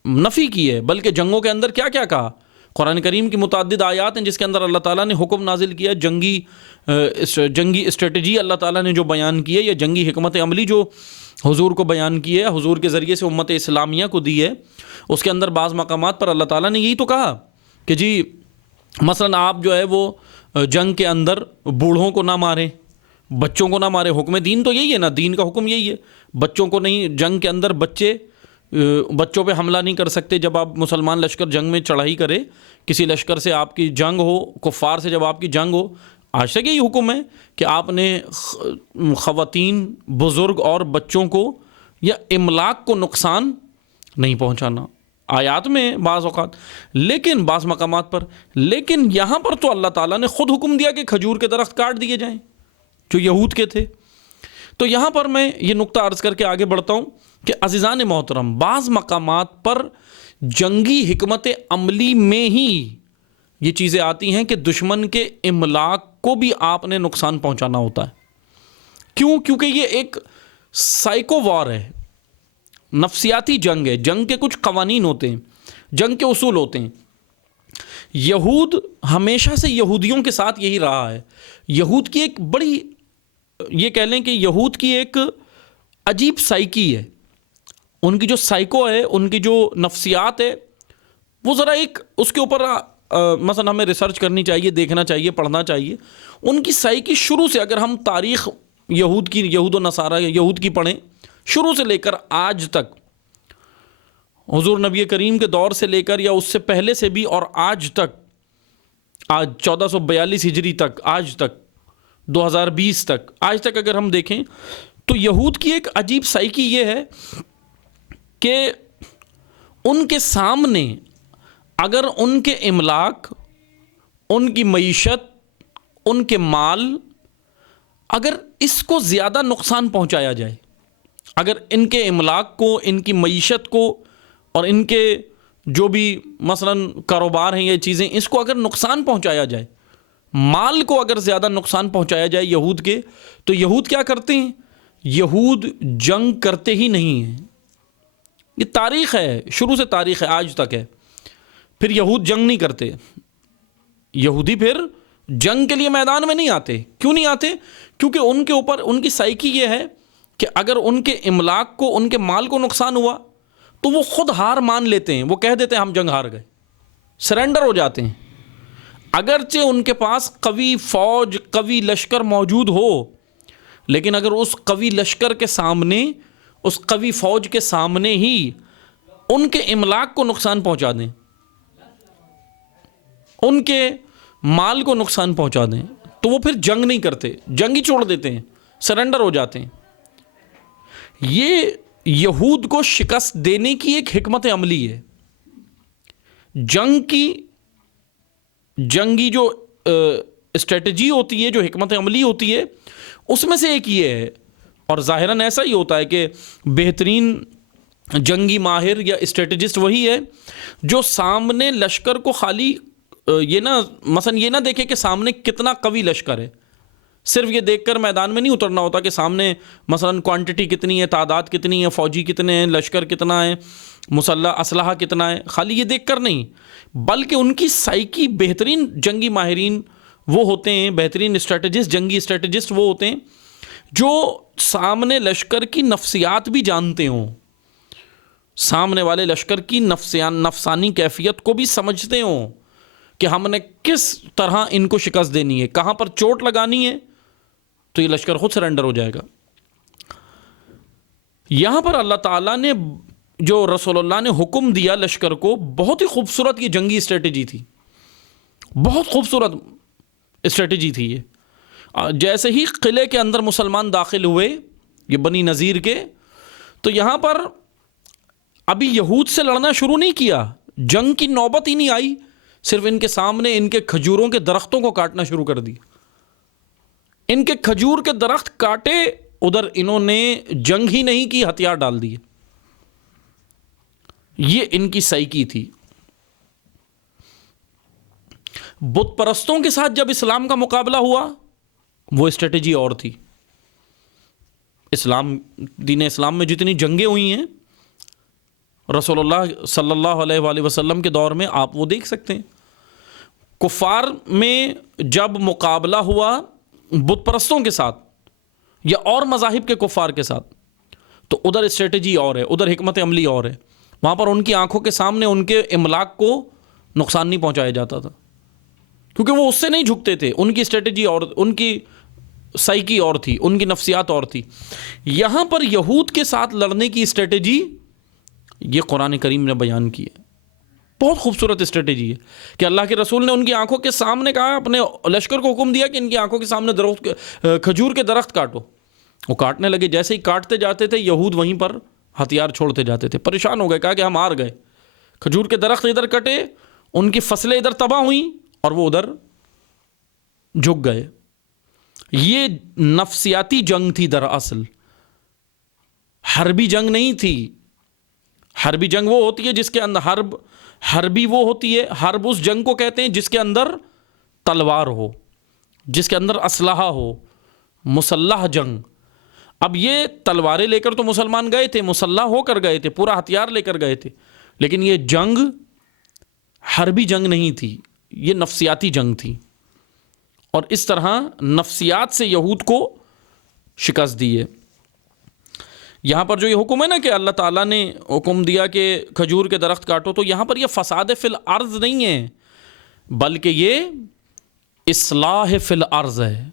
نفی کی ہے، بلکہ جنگوں کے اندر کیا کیا کہا. قرآن کریم کی متعدد آیات ہیں جس کے اندر اللہ تعالیٰ نے حکم نازل کیا، جنگی اسٹریٹجی اللہ تعالیٰ نے جو بیان کی ہے، یا جنگی حکمت عملی جو حضور کو بیان کی ہے، حضور کے ذریعے سے امت اسلامیہ کو دی ہے. اس کے اندر بعض مقامات پر اللہ تعالیٰ نے یہی تو کہا کہ جی مثلاً آپ جو ہے وہ جنگ کے اندر بوڑھوں کو نہ ماریں، بچوں کو نہ ماریں. حکم دین تو یہی ہے نا، دین کا حکم یہی ہے. بچوں کو نہیں، جنگ کے اندر بچوں پہ حملہ نہیں کر سکتے. جب آپ مسلمان لشکر جنگ میں چڑھائی کرے، کسی لشکر سے آپ کی جنگ ہو، کفار سے جب آپ کی جنگ ہو، آج تک یہی حکم ہے کہ آپ نے خواتین، بزرگ اور بچوں کو یا املاک کو نقصان نہیں پہنچانا. آیات میں بعض اوقات، لیکن بعض مقامات پر، لیکن یہاں پر تو اللہ تعالیٰ نے خود حکم دیا کہ کھجور کے درخت کاٹ دیے جائیں جو یہود کے تھے. تو یہاں پر میں یہ نقطہ عرض کر کے آگے بڑھتا ہوں کہ عزیزان محترم، بعض مقامات پر جنگی حکمت عملی میں ہی یہ چیزیں آتی ہیں کہ دشمن کے املاک کو بھی آپ نے نقصان پہنچانا ہوتا ہے. کیوں؟ کیونکہ یہ ایک سائیکو وار ہے، نفسیاتی جنگ ہے. جنگ کے کچھ قوانین ہوتے ہیں، جنگ کے اصول ہوتے ہیں. یہود ہمیشہ سے یہودیوں کے ساتھ یہی رہا ہے. یہود کی ایک بڑی، یہ کہہ لیں کہ یہود کی ایک عجیب سائیکی ہے. ان کی جو سائیکو ہے، ان کی جو نفسیات ہے، وہ ذرا ایک اس کے اوپر مثلا ہمیں ریسرچ کرنی چاہیے، دیکھنا چاہیے، پڑھنا چاہیے. ان کی سائیکی شروع سے، اگر ہم تاریخ یہود و نصارہ یہود کی پڑھیں، شروع سے لے کر آج تک، حضور نبی کریم کے دور سے لے کر یا اس سے پہلے سے بھی، اور آج تک، آج 1442 ہجری تک، آج تک 2020 تک، آج تک اگر ہم دیکھیں تو یہود کی ایک عجیب سائیکی یہ ہے کہ ان کے سامنے اگر ان کے املاک، ان کی معیشت، ان کے مال، اگر اس کو زیادہ نقصان پہنچایا جائے، اگر ان کے املاک کو، ان کی معیشت کو، اور ان کے جو بھی مثلاً کاروبار ہیں، یہ چیزیں، اس کو اگر نقصان پہنچایا جائے، مال کو اگر زیادہ نقصان پہنچایا جائے یہود کے، تو یہود کیا کرتے ہیں؟ یہود جنگ کرتے ہی نہیں ہیں. یہ تاریخ ہے، شروع سے تاریخ ہے، آج تک ہے. پھر یہود جنگ نہیں کرتے. یہودی پھر جنگ کے لیے میدان میں نہیں آتے. کیوں نہیں آتے؟ کیونکہ ان کے اوپر ان کی سائیکی یہ ہے کہ اگر ان کے املاک کو، ان کے مال کو نقصان ہوا تو وہ خود ہار مان لیتے ہیں. وہ کہہ دیتے ہیں ہم جنگ ہار گئے، سرنڈر ہو جاتے ہیں. اگرچہ ان کے پاس قوی فوج، قوی لشکر موجود ہو، لیکن اگر اس قوی لشکر کے سامنے، اس قوی فوج کے سامنے ہی ان کے املاک کو نقصان پہنچا دیں، ان کے مال کو نقصان پہنچا دیں، تو وہ پھر جنگ نہیں کرتے، جنگ ہی چھوڑ دیتے ہیں، سرنڈر ہو جاتے ہیں۔ یہ یہود کو شکست دینے کی ایک حکمت عملی ہے۔ جنگی جو اسٹریٹجی ہوتی ہے، جو حکمت عملی ہوتی ہے، اس میں سے ایک یہ ہے، اور ظاہراً ایسا ہی ہوتا ہے کہ بہترین جنگی ماہر یا اسٹریٹجسٹ وہی ہے جو سامنے لشکر کو خالی مثلا یہ نہ دیکھے کہ سامنے کتنا قوی لشکر ہے، صرف یہ دیکھ کر میدان میں نہیں اترنا ہوتا کہ سامنے مثلا کوانٹٹی کتنی ہے، تعداد کتنی ہے، فوجی کتنے ہیں، لشکر کتنا ہے، مسلح اسلحہ کتنا ہے، خالی یہ دیکھ کر نہیں، بلکہ ان کی سائیکی، بہترین جنگی ماہرین وہ ہوتے ہیں، بہترین اسٹریٹجسٹ، جنگی اسٹریٹجسٹ وہ ہوتے ہیں جو سامنے لشکر کی نفسیات بھی جانتے ہوں، سامنے والے لشکر کی نفسانی کیفیت کو بھی سمجھتے ہوں کہ ہم نے کس طرح ان کو شکست دینی ہے، کہاں پر چوٹ لگانی ہے، تو یہ لشکر خود سرنڈر ہو جائے گا۔ یہاں پر اللہ تعالیٰ نے جو رسول اللہ نے حکم دیا لشکر کو، بہت ہی خوبصورت یہ جنگی اسٹریٹجی تھی، بہت خوبصورت اسٹریٹجی تھی یہ۔ جیسے ہی قلعے کے اندر مسلمان داخل ہوئے، یہ بنی نذیر کے، تو یہاں پر ابھی یہود سے لڑنا شروع نہیں کیا، جنگ کی نوبت ہی نہیں آئی، صرف ان کے سامنے ان کے کھجوروں کے درختوں کو کاٹنا شروع کر دی، ان کے کھجور کے درخت کاٹے، ادھر انہوں نے جنگ ہی نہیں کی، ہتھیار ڈال دیے۔ یہ ان کی سائیکی تھی۔ بت پرستوں کے ساتھ جب اسلام کا مقابلہ ہوا، وہ اسٹریٹجی اور تھی۔ دین اسلام میں جتنی جنگیں ہوئی ہیں رسول اللہ صلی اللہ علیہ وآلہ وسلم کے دور میں، آپ وہ دیکھ سکتے ہیں۔ کفار میں جب مقابلہ ہوا بت پرستوں کے ساتھ یا اور مذاہب کے کفار کے ساتھ، تو ادھر اسٹریٹجی اور ہے، ادھر حکمت عملی اور ہے۔ وہاں پر ان کی آنکھوں کے سامنے ان کے املاک کو نقصان نہیں پہنچایا جاتا تھا، کیونکہ وہ اس سے نہیں جھکتے تھے، ان کی اسٹریٹجی اور، ان کی سائیکی اور تھی، ان کی نفسیات اور تھی۔ یہاں پر یہود کے ساتھ لڑنے کی اسٹریٹجی یہ قرآن کریم نے بیان کی ہے، بہت خوبصورت اسٹریٹجی ہے کہ اللہ کے رسول نے ان کی آنکھوں کے سامنے کہا، اپنے لشکر کو حکم دیا کہ ان کی آنکھوں کے سامنے کھجور کے درخت کاٹو۔ وہ کاٹنے لگے، جیسے ہی کاٹتے جاتے تھے یہود وہیں پر ہتھیار چھوڑتے جاتے تھے، پریشان ہو گئے، کہا کہ ہم ہار گئے، کھجور کے درخت ادھر کٹے، ان کی فصلیں ادھر تباہ ہوئیں اور وہ ادھر جھک گئے۔ یہ نفسیاتی جنگ تھی دراصل، حربی جنگ نہیں تھی۔ حربی جنگ وہ ہوتی ہے جس کے اندر حربی وہ ہوتی ہے، حرب اس جنگ کو کہتے ہیں جس کے اندر تلوار ہو، جس کے اندر اسلحہ ہو، مسلح جنگ۔ اب یہ تلواریں لے کر تو مسلمان گئے تھے، مسلح ہو کر گئے تھے، پورا ہتھیار لے کر گئے تھے، لیکن یہ جنگ حربی جنگ نہیں تھی، یہ نفسیاتی جنگ تھی، اور اس طرح نفسیات سے یہود کو شکست دی ہے۔ یہاں پر جو یہ حکم ہے نا کہ اللہ تعالیٰ نے حکم دیا کہ کھجور کے درخت کاٹو، تو یہاں پر یہ فساد فی الارض نہیں ہے، بلکہ یہ اصلاح فی الارض ہے۔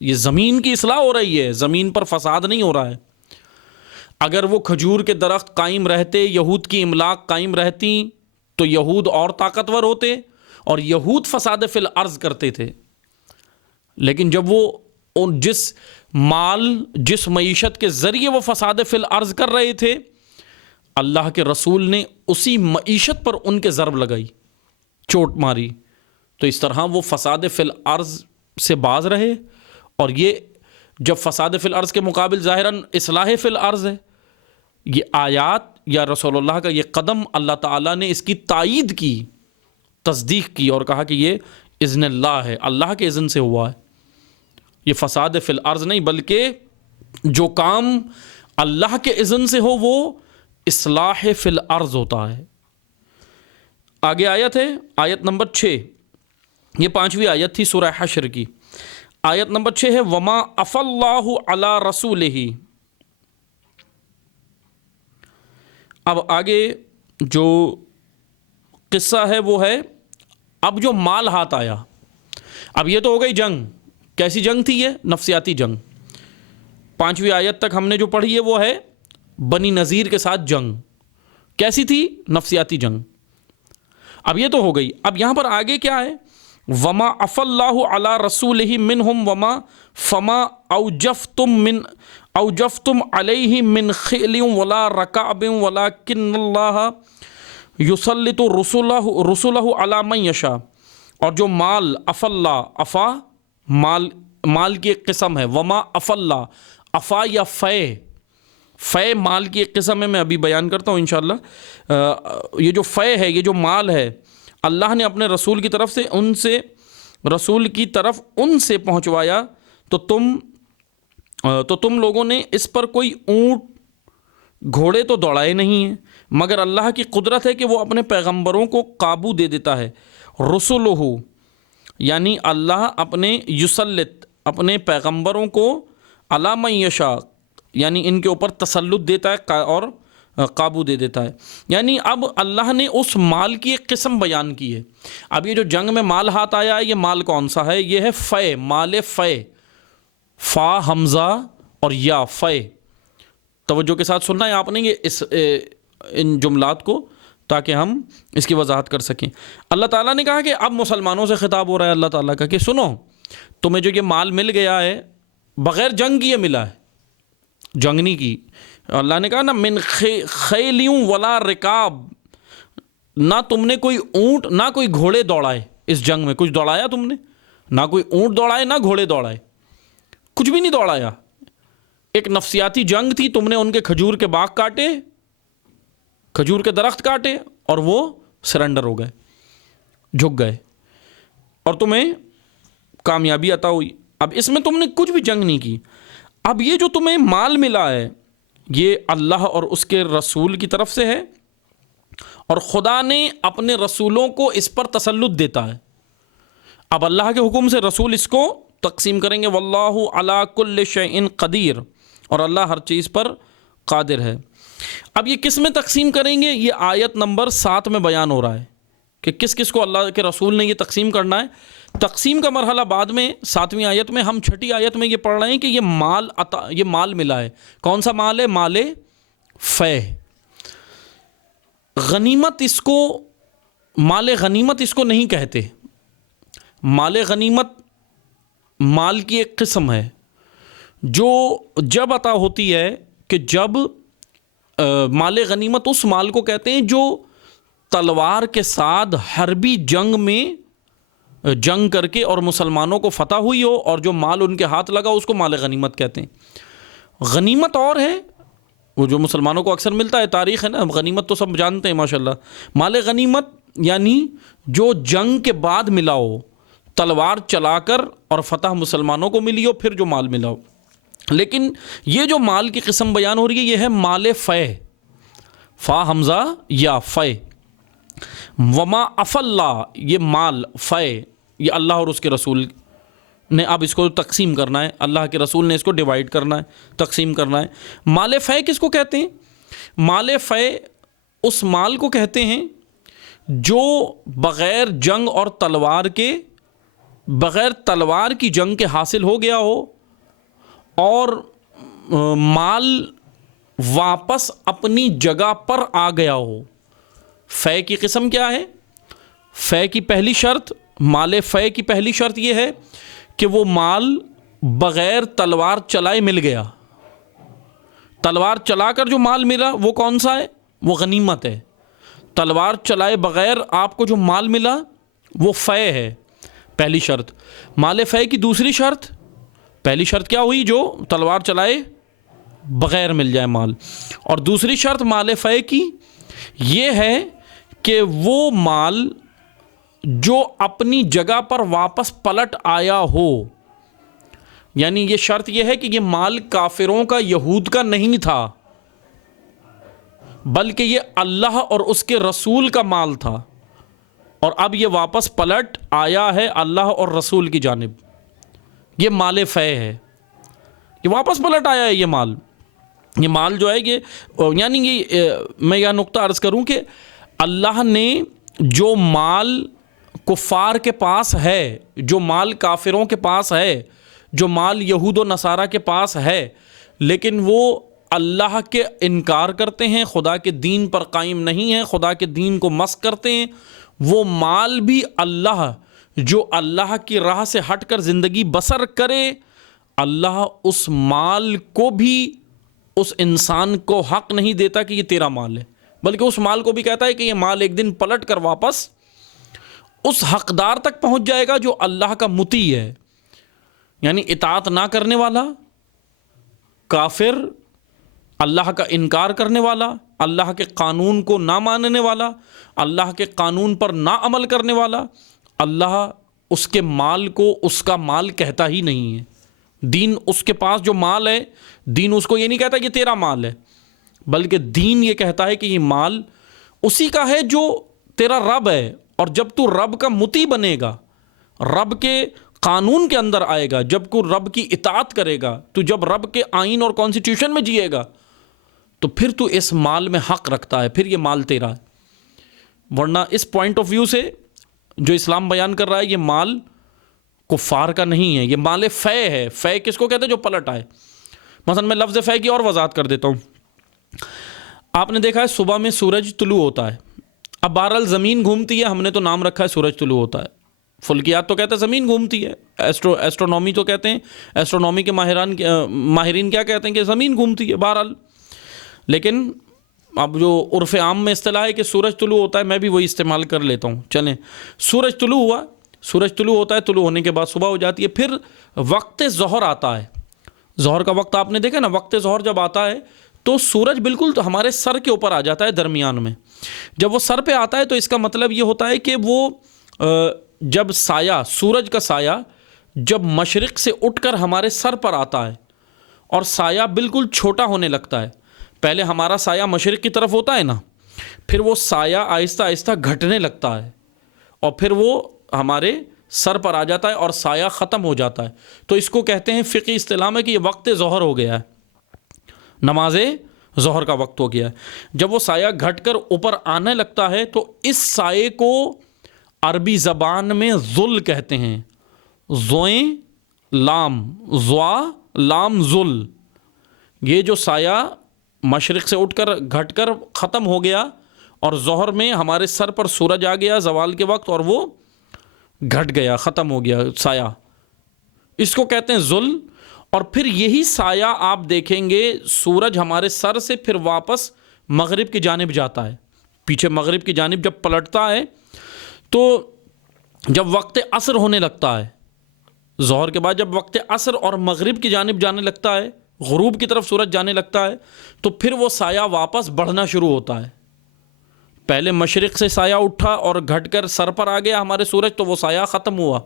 یہ زمین کی اصلاح ہو رہی ہے، زمین پر فساد نہیں ہو رہا ہے۔ اگر وہ کھجور کے درخت قائم رہتے، یہود کی املاک قائم رہتی، تو یہود اور طاقتور ہوتے اور یہود فساد فی الارض کرتے تھے۔ لیکن جب وہ جس مال، جس معیشت کے ذریعے وہ فساد فی الارض کر رہے تھے، اللہ کے رسول نے اسی معیشت پر ان کے ضرب لگائی، چوٹ ماری، تو اس طرح وہ فساد فی الارض سے باز رہے۔ اور یہ جب فساد فی الارض کے مقابل ظاہراً اصلاح فی الارض ہے، یہ آیات یا رسول اللہ کا یہ قدم اللہ تعالیٰ نے اس کی تائید کی، تصدیق کی، اور کہا کہ یہ اذن اللہ ہے، اللہ کے اذن سے ہوا ہے، یہ فساد فی الارض نہیں، بلکہ جو کام اللہ کے اذن سے ہو وہ اصلاح فی الارض ہوتا ہے۔ آگے آیت ہے، آیت نمبر 6، یہ 5ویں آیت تھی سورہ حشر کی۔ آیت نمبر 6 ہے وما عفا اللہ علی رسولہ۔ اب آگے جو قصہ ہے وہ ہے، اب جو مال ہاتھ آیا، اب یہ تو ہو گئی جنگ، کیسی جنگ تھی یہ؟ نفسیاتی جنگ۔ 5ویں آیت تک ہم نے جو پڑھی ہے وہ ہے بنی نذیر کے ساتھ جنگ، کیسی تھی؟ نفسیاتی جنگ۔ اب یہ تو ہو گئی، اب یہاں پر آگے کیا ہے وما عفى الله على رسوله منهم وما فما اوجفتم عليه من خيل ولا ركاب ولكن الله يسلط رسله على من يشاء. اور جو مال افلا، افا مال کی ایک قسم ہے، وما افلا، افا یا فے مال کی ایک قسم ہے، میں ابھی بیان کرتا ہوں انشاءاللہ. یہ جو فے ہے، یہ جو مال ہے، اللہ نے اپنے رسول کی طرف سے ان سے پہنچوایا، تو تم لوگوں نے اس پر کوئی اونٹ گھوڑے تو دوڑائے نہیں ہیں، مگر اللہ کی قدرت ہے کہ وہ اپنے پیغمبروں کو قابو دے دیتا ہے. رسولہ یعنی اللہ اپنے یسلط اپنے پیغمبروں کو علی من یشاء یعنی ان کے اوپر تسلط دیتا ہے اور قابو دے دیتا ہے. یعنی اب اللہ نے اس مال کی ایک قسم بیان کی ہے. اب یہ جو جنگ میں مال ہاتھ آیا ہے، یہ مال کون سا ہے؟ یہ ہے فے، مال فے، فا حمزہ اور یا فے. توجہ کے ساتھ سننا ہے آپ نے ان جملات کو، تاکہ ہم اس کی وضاحت کر سکیں. اللہ تعالیٰ نے کہا کہ اب مسلمانوں سے خطاب ہو رہا ہے اللہ تعالیٰ کا کہ سنو، تمہیں جو یہ مال مل گیا ہے بغیر جنگ کیے ملا ہے، جنگ نہیں کی. اللہ نے کہا نا من خیلیوں ولا رکاب، نہ تم نے کوئی اونٹ نہ کوئی گھوڑے دوڑائے. اس جنگ میں کچھ دوڑایا تم نے؟ نہ کوئی اونٹ دوڑائے نہ گھوڑے دوڑائے، کچھ بھی نہیں دوڑایا. ایک نفسیاتی جنگ تھی، تم نے ان کے کھجور کے باغ کاٹے، کھجور کے درخت کاٹے، اور وہ سرنڈر ہو گئے، جھک گئے، اور تمہیں کامیابی عطا ہوئی. اب اس میں تم نے کچھ بھی جنگ نہیں کی. اب یہ جو تمہیں مال ملا ہے، یہ اللہ اور اس کے رسول کی طرف سے ہے، اور خدا نے اپنے رسولوں کو اس پر تسلط دیتا ہے. اب اللہ کے حکم سے رسول اس کو تقسیم کریں گے. واللہ علی کل شیء قدیر، اور اللہ ہر چیز پر قادر ہے. اب یہ کس میں تقسیم کریں گے؟ یہ آیت نمبر 7 میں بیان ہو رہا ہے کہ کس کس کو اللہ کے رسول نے یہ تقسیم کرنا ہے. تقسیم کا مرحلہ بعد میں 7ویں آیت میں، ہم 6ٹھی آیت میں یہ پڑھ رہے ہیں کہ یہ مال ملا ہے. کون سا مال ہے؟ مال فے. غنیمت اس کو، مال غنیمت اس کو نہیں کہتے. مال غنیمت مال کی ایک قسم ہے جو جب عطا ہوتی ہے کہ جب مال غنیمت اس مال کو کہتے ہیں جو تلوار کے ساتھ حربی جنگ میں جنگ کر کے اور مسلمانوں کو فتح ہوئی ہو، اور جو مال ان کے ہاتھ لگا اس کو مال غنیمت کہتے ہیں. غنیمت اور ہے وہ جو مسلمانوں کو اکثر ملتا ہے، تاریخ ہے نا، غنیمت تو سب جانتے ہیں ماشاءاللہ. مال غنیمت یعنی جو جنگ کے بعد ملا ہو، تلوار چلا کر اور فتح مسلمانوں کو ملی ہو، پھر جو مال ملا ہو. لیکن یہ جو مال کی قسم بیان ہو رہی ہے، یہ ہے مال فے، فا حمزہ یا فے. وما عفا اللہ، یہ مال فے، یہ اللہ اور اس کے رسول نے اب اس کو تقسیم کرنا ہے. اللہ کے رسول نے اس کو ڈیوائیڈ کرنا ہے، تقسیم کرنا ہے. مال فے کس کو کہتے ہیں؟ مال فے اس مال کو کہتے ہیں جو بغیر جنگ اور بغیر تلوار کی جنگ کے حاصل ہو گیا ہو، اور مال واپس اپنی جگہ پر آ گیا ہو. فے کی قسم کیا ہے؟ فے کی پہلی شرط، مال فے کی پہلی شرط یہ ہے کہ وہ مال بغیر تلوار چلائے مل گیا. تلوار چلا کر جو مال ملا وہ کون سا ہے؟ وہ غنیمت ہے. تلوار چلائے بغیر آپ کو جو مال ملا وہ فے ہے، پہلی شرط. مال فے کی دوسری شرط، پہلی شرط کیا ہوئی؟ جو تلوار چلائے بغیر مل جائے مال. اور دوسری شرط مال فے کی یہ ہے کہ وہ مال جو اپنی جگہ پر واپس پلٹ آیا ہو. یعنی یہ شرط یہ ہے کہ یہ مال کافروں کا، یہود کا نہیں تھا، بلکہ یہ اللہ اور اس کے رسول کا مال تھا، اور اب یہ واپس پلٹ آیا ہے اللہ اور رسول کی جانب. یہ مال فے ہے، یہ واپس پلٹ آیا ہے. یہ مال جو ہے یہ، یعنی میں یہ نقطہ عرض کروں کہ اللہ نے جو مال کفار کے پاس ہے، جو مال کافروں کے پاس ہے، جو مال یہود و نصارہ کے پاس ہے، لیکن وہ اللہ کے انکار کرتے ہیں، خدا کے دین پر قائم نہیں ہیں، خدا کے دین کو مسخ کرتے ہیں، وہ مال بھی اللہ جو اللہ کی راہ سے ہٹ کر زندگی بسر کرے، اللہ اس مال کو بھی اس انسان کو حق نہیں دیتا کہ یہ تیرا مال ہے، بلکہ اس مال کو بھی کہتا ہے کہ یہ مال ایک دن پلٹ کر واپس اس حقدار تک پہنچ جائے گا جو اللہ کا مطیع ہے، یعنی اطاعت نہ کرنے والا، کافر، اللہ کا انکار کرنے والا، اللہ کے قانون کو نہ ماننے والا، اللہ کے قانون پر نہ عمل کرنے والا، اللہ اس کے مال کو اس کا مال کہتا ہی نہیں ہے۔ دین اس کے پاس جو مال ہے، دین اس کو یہ نہیں کہتا کہ تیرا مال ہے، بلکہ دین یہ کہتا ہے کہ یہ مال اسی کا ہے جو تیرا رب ہے، اور جب تو رب کا مطیع بنے گا، رب کے قانون کے اندر آئے گا، جب کو رب کی اطاعت کرے گا، تو جب رب کے آئین اور کانسٹیٹیوشن میں جیے گا، تو پھر تو اس مال میں حق رکھتا ہے، پھر یہ مال تیرا ہے۔ ورنہ اس پوائنٹ آف ویو سے جو اسلام بیان کر رہا ہے، یہ مال کفار کا نہیں ہے، یہ مال فے ہے۔ فے کس کو کہتے ہیں؟ جو پلٹ آئے۔ مثلا میں لفظ فے کی اور وضاحت کر دیتا ہوں۔ آپ نے دیکھا ہے صبح میں سورج طلوع ہوتا ہے، اب بہرحال زمین گھومتی ہے، ہم نے تو نام رکھا ہے سورج طلوع ہوتا ہے، فلکیات تو کہتے ہیں زمین گھومتی ہے، ایسٹرونومی تو کہتے ہیں، ایسٹرونومی کے ماہرین کیا کہتے ہیں کہ زمین گھومتی ہے۔ بہرحال لیکن اب جو عرف عام میں اصطلاح ہے کہ سورج طلوع ہوتا ہے، میں بھی وہی استعمال کر لیتا ہوں۔ چلیں، سورج طلوع ہوا، سورج طلوع ہوتا ہے، طلوع ہونے کے بعد صبح ہو جاتی ہے، پھر وقت ظہر آتا ہے۔ ظہر کا وقت آپ نے دیکھا نا، وقت ظہر جب آتا ہے تو سورج بالکل تو ہمارے سر کے اوپر آ جاتا ہے درمیان میں۔ جب وہ سر پہ آتا ہے تو اس کا مطلب یہ ہوتا ہے کہ وہ جب سایہ، سورج کا سایہ جب مشرق سے اٹھ کر ہمارے سر پر آتا ہے اور سایہ بالکل چھوٹا ہونے لگتا ہے، پہلے ہمارا سایہ مشرق کی طرف ہوتا ہے نا، پھر وہ سایہ آہستہ آہستہ گھٹنے لگتا ہے اور پھر وہ ہمارے سر پر آ جاتا ہے اور سایہ ختم ہو جاتا ہے، تو اس کو کہتے ہیں فقہی اصطلاح میں کہ یہ وقت ظہر ہو گیا ہے، نماز ظہر کا وقت ہو گیا ہے۔ جب وہ سایہ گھٹ کر اوپر آنے لگتا ہے تو اس سائے کو عربی زبان میں ظل کہتے ہیں، زوئیں لام، زوا لام ظل۔ یہ جو سایہ مشرق سے اٹھ کر گھٹ کر ختم ہو گیا اور ظہر میں ہمارے سر پر سورج آ گیا زوال کے وقت اور وہ گھٹ گیا، ختم ہو گیا سایہ، اس کو کہتے ہیں ظل۔ اور پھر یہی سایہ آپ دیکھیں گے سورج ہمارے سر سے پھر واپس مغرب کی جانب جاتا ہے، پیچھے مغرب کی جانب جب پلٹتا ہے تو جب وقت عصر ہونے لگتا ہے، ظہر کے بعد جب وقت عصر اور مغرب کی جانب جانے لگتا ہے، غروب کی طرف سورج جانے لگتا ہے، تو پھر وہ سایہ واپس بڑھنا شروع ہوتا ہے۔ پہلے مشرق سے سایہ اٹھا اور گھٹ کر سر پر آ گیا ہمارے سورج، تو وہ سایہ ختم ہوا،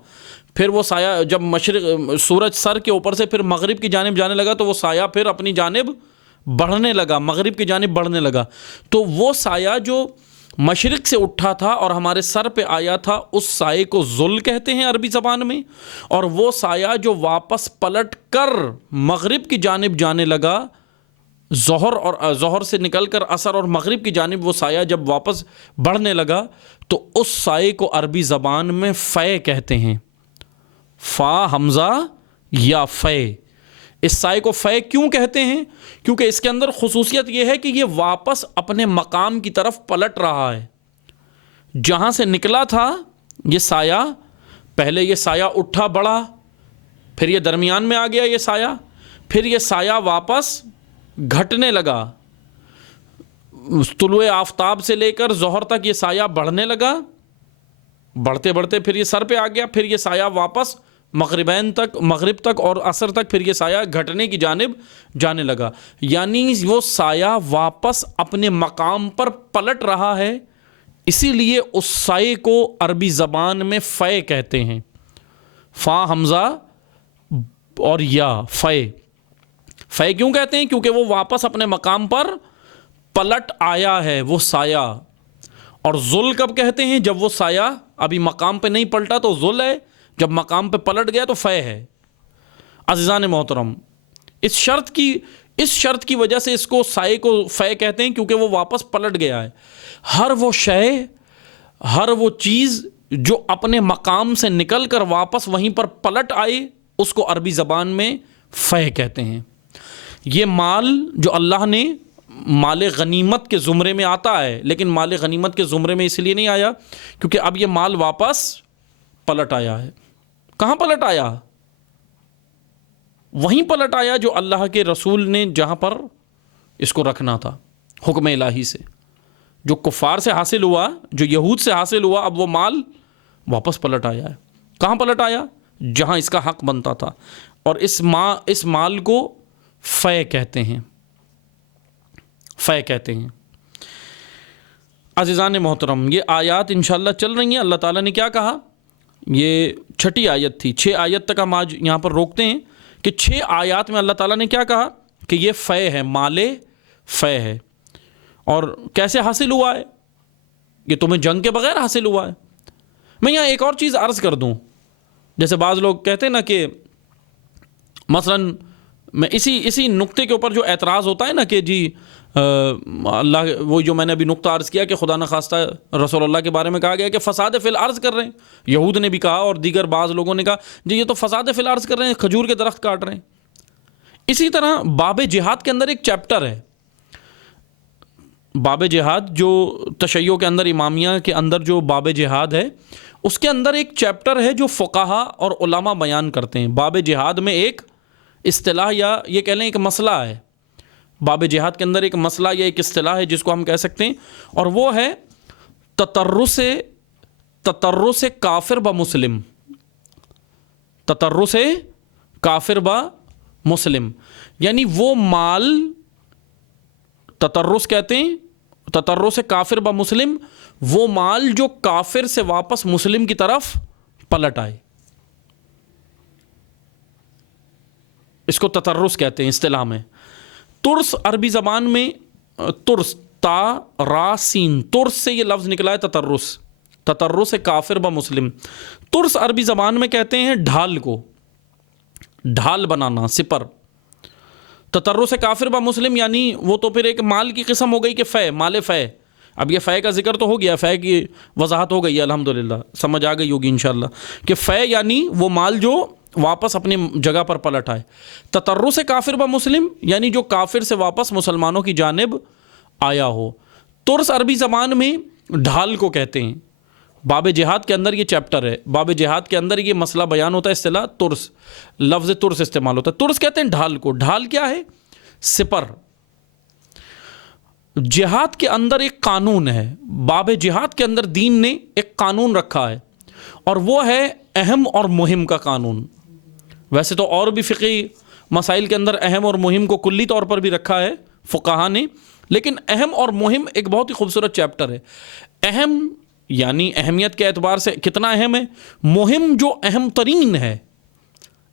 پھر وہ سایہ جب سورج سر کے اوپر سے پھر مغرب کی جانب جانے لگا تو وہ سایہ پھر اپنی جانب بڑھنے لگا، مغرب کی جانب بڑھنے لگا، تو وہ سایہ جو مشرق سے اٹھا تھا اور ہمارے سر پہ آیا تھا اس سائے کو ظل کہتے ہیں عربی زبان میں، اور وہ سایہ جو واپس پلٹ کر مغرب کی جانب جانے لگا، ظہر سے نکل کر عصر اور مغرب کی جانب وہ سایہ جب واپس بڑھنے لگا تو اس سائے کو عربی زبان میں فے کہتے ہیں، فا حمزہ یا فے۔ اس سائے کو فے کیوں کہتے ہیں؟ کیونکہ اس کے اندر خصوصیت یہ ہے کہ یہ واپس اپنے مقام کی طرف پلٹ رہا ہے، جہاں سے نکلا تھا یہ سایہ، پہلے یہ سایہ اٹھا بڑھا، پھر یہ درمیان میں آ گیا یہ سایہ، پھر یہ سایہ واپس گھٹنے لگا، طلوع آفتاب سے لے کر ظہر تک یہ سایہ بڑھنے لگا، بڑھتے بڑھتے پھر یہ سر پہ آ گیا، پھر یہ سایہ واپس مغرب تک اور عصر تک پھر یہ سایہ گھٹنے کی جانب جانے لگا، یعنی وہ سایہ واپس اپنے مقام پر پلٹ رہا ہے، اسی لیے اس سائے کو عربی زبان میں فے کہتے ہیں، فا حمزہ اور یا فے۔ فے کیوں کہتے ہیں؟ کیونکہ وہ واپس اپنے مقام پر پلٹ آیا ہے وہ سایہ۔ اور ذل کب کہتے ہیں؟ جب وہ سایہ ابھی مقام پہ نہیں پلٹا تو ذل ہے، جب مقام پہ پلٹ گیا تو فے ہے۔ عزیزان محترم، اس شرط کی وجہ سے اس کو سائے کو فے کہتے ہیں، کیونکہ وہ واپس پلٹ گیا ہے۔ ہر وہ شے، ہر وہ چیز جو اپنے مقام سے نکل کر واپس وہیں پر پلٹ آئے اس کو عربی زبان میں فے کہتے ہیں۔ یہ مال جو اللہ نے مال غنیمت کے زمرے میں آتا ہے، لیکن مال غنیمت کے زمرے میں اس لیے نہیں آیا کیونکہ اب یہ مال واپس پلٹ آیا ہے. کہاں پلٹ آیا؟ وہیں پلٹ آیا جو اللہ کے رسول نے جہاں پر اس کو رکھنا تھا حکم الہی سے. جو کفار سے حاصل ہوا، جو یہود سے حاصل ہوا، اب وہ مال واپس پلٹ آیا ہے. کہاں پلٹ آیا؟ جہاں اس کا حق بنتا تھا. اور اس مال کو فے کہتے ہیں، فے کہتے ہیں. عزیزان محترم، یہ آیات انشاءاللہ چل رہی ہیں. اللہ تعالیٰ نے کیا کہا؟ یہ 6 آیت تھی. 6 آیت تک ہم آج یہاں پر روکتے ہیں کہ 6 آیات میں اللہ تعالیٰ نے کیا کہا کہ یہ فے ہے، مال فے ہے. اور کیسے حاصل ہوا ہے؟ یہ تمہیں جنگ کے بغیر حاصل ہوا ہے. میں یہاں ایک اور چیز عرض کر دوں. جیسے بعض لوگ کہتے ہیں نا کہ مثلاً میں اسی نقطے کے اوپر جو اعتراض ہوتا ہے نا کہ جی اللہ، وہ جو میں نے ابھی نقطہ عرض کیا کہ خدا نخواستہ رسول اللہ کے بارے میں کہا گیا کہ فساد فی الارض کر رہے ہیں. یہود نے بھی کہا اور دیگر بعض لوگوں نے کہا جی یہ تو فساد فی الارض کر رہے ہیں، کھجور کے درخت کاٹ رہے ہیں. اسی طرح باب جہاد کے اندر ایک چیپٹر ہے. باب جہاد جو تشیع کے اندر، امامیہ کے اندر جو باب جہاد ہے، اس کے اندر ایک چیپٹر ہے جو فقہا اور علماء بیان کرتے ہیں. باب جہاد میں ایک اصطلاح یا یہ کہہ لیں ایک مسئلہ ہے. باب جہاد کے اندر ایک مسئلہ یا ایک اصطلاح ہے جس کو ہم کہہ سکتے ہیں، اور وہ ہے تطرس کافر با مسلم. تطرس کافر با مسلم، یعنی وہ مال، تطرس کہتے ہیں، تطرس کافر با مسلم، وہ مال جو کافر سے واپس مسلم کی طرف پلٹ آئے. اس کو تطرس کہتے ہیں اصطلاح میں. ترس عربی زبان میں، ترس تا را سین، ترس سے یہ لفظ نکلا ہے تطرس. تطرس کافر با مسلم. ترس عربی زبان میں کہتے ہیں ڈھال کو، ڈھال بنانا، سپر. تطرس کافر با مسلم یعنی وہ تو پھر ایک مال کی قسم ہو گئی کہ فے، مال فے. اب یہ فے کا ذکر تو ہو گیا، فے کی وضاحت ہو گئی ہے، الحمدللہ سمجھ آ گئی ہوگی انشاءاللہ کہ فے یعنی وہ مال جو واپس اپنی جگہ پر پلٹ آئے. تطرس کافر با مسلم یعنی جو کافر سے واپس مسلمانوں کی جانب آیا ہو. ترس عربی زبان میں ڈھال کو کہتے ہیں. باب جہاد کے اندر یہ چیپٹر ہے، باب جہاد کے اندر یہ مسئلہ بیان ہوتا ہے. اصطلاح ترس، لفظ ترس استعمال ہوتا ہے. ترس کہتے ہیں ڈھال کو. ڈھال کیا ہے؟ سپر. جہاد کے اندر ایک قانون ہے، باب جہاد کے اندر دین نے ایک قانون رکھا ہے، اور وہ ہے اہم اور مہم کا قانون. ویسے تو اور بھی فقہی مسائل کے اندر اہم اور مہم کو کلی طور پر بھی رکھا ہے فقہا نے، لیکن اہم اور مہم ایک بہت ہی خوبصورت چیپٹر ہے. اہم یعنی اہمیت کے اعتبار سے کتنا اہم ہے، مہم جو اہم ترین ہے،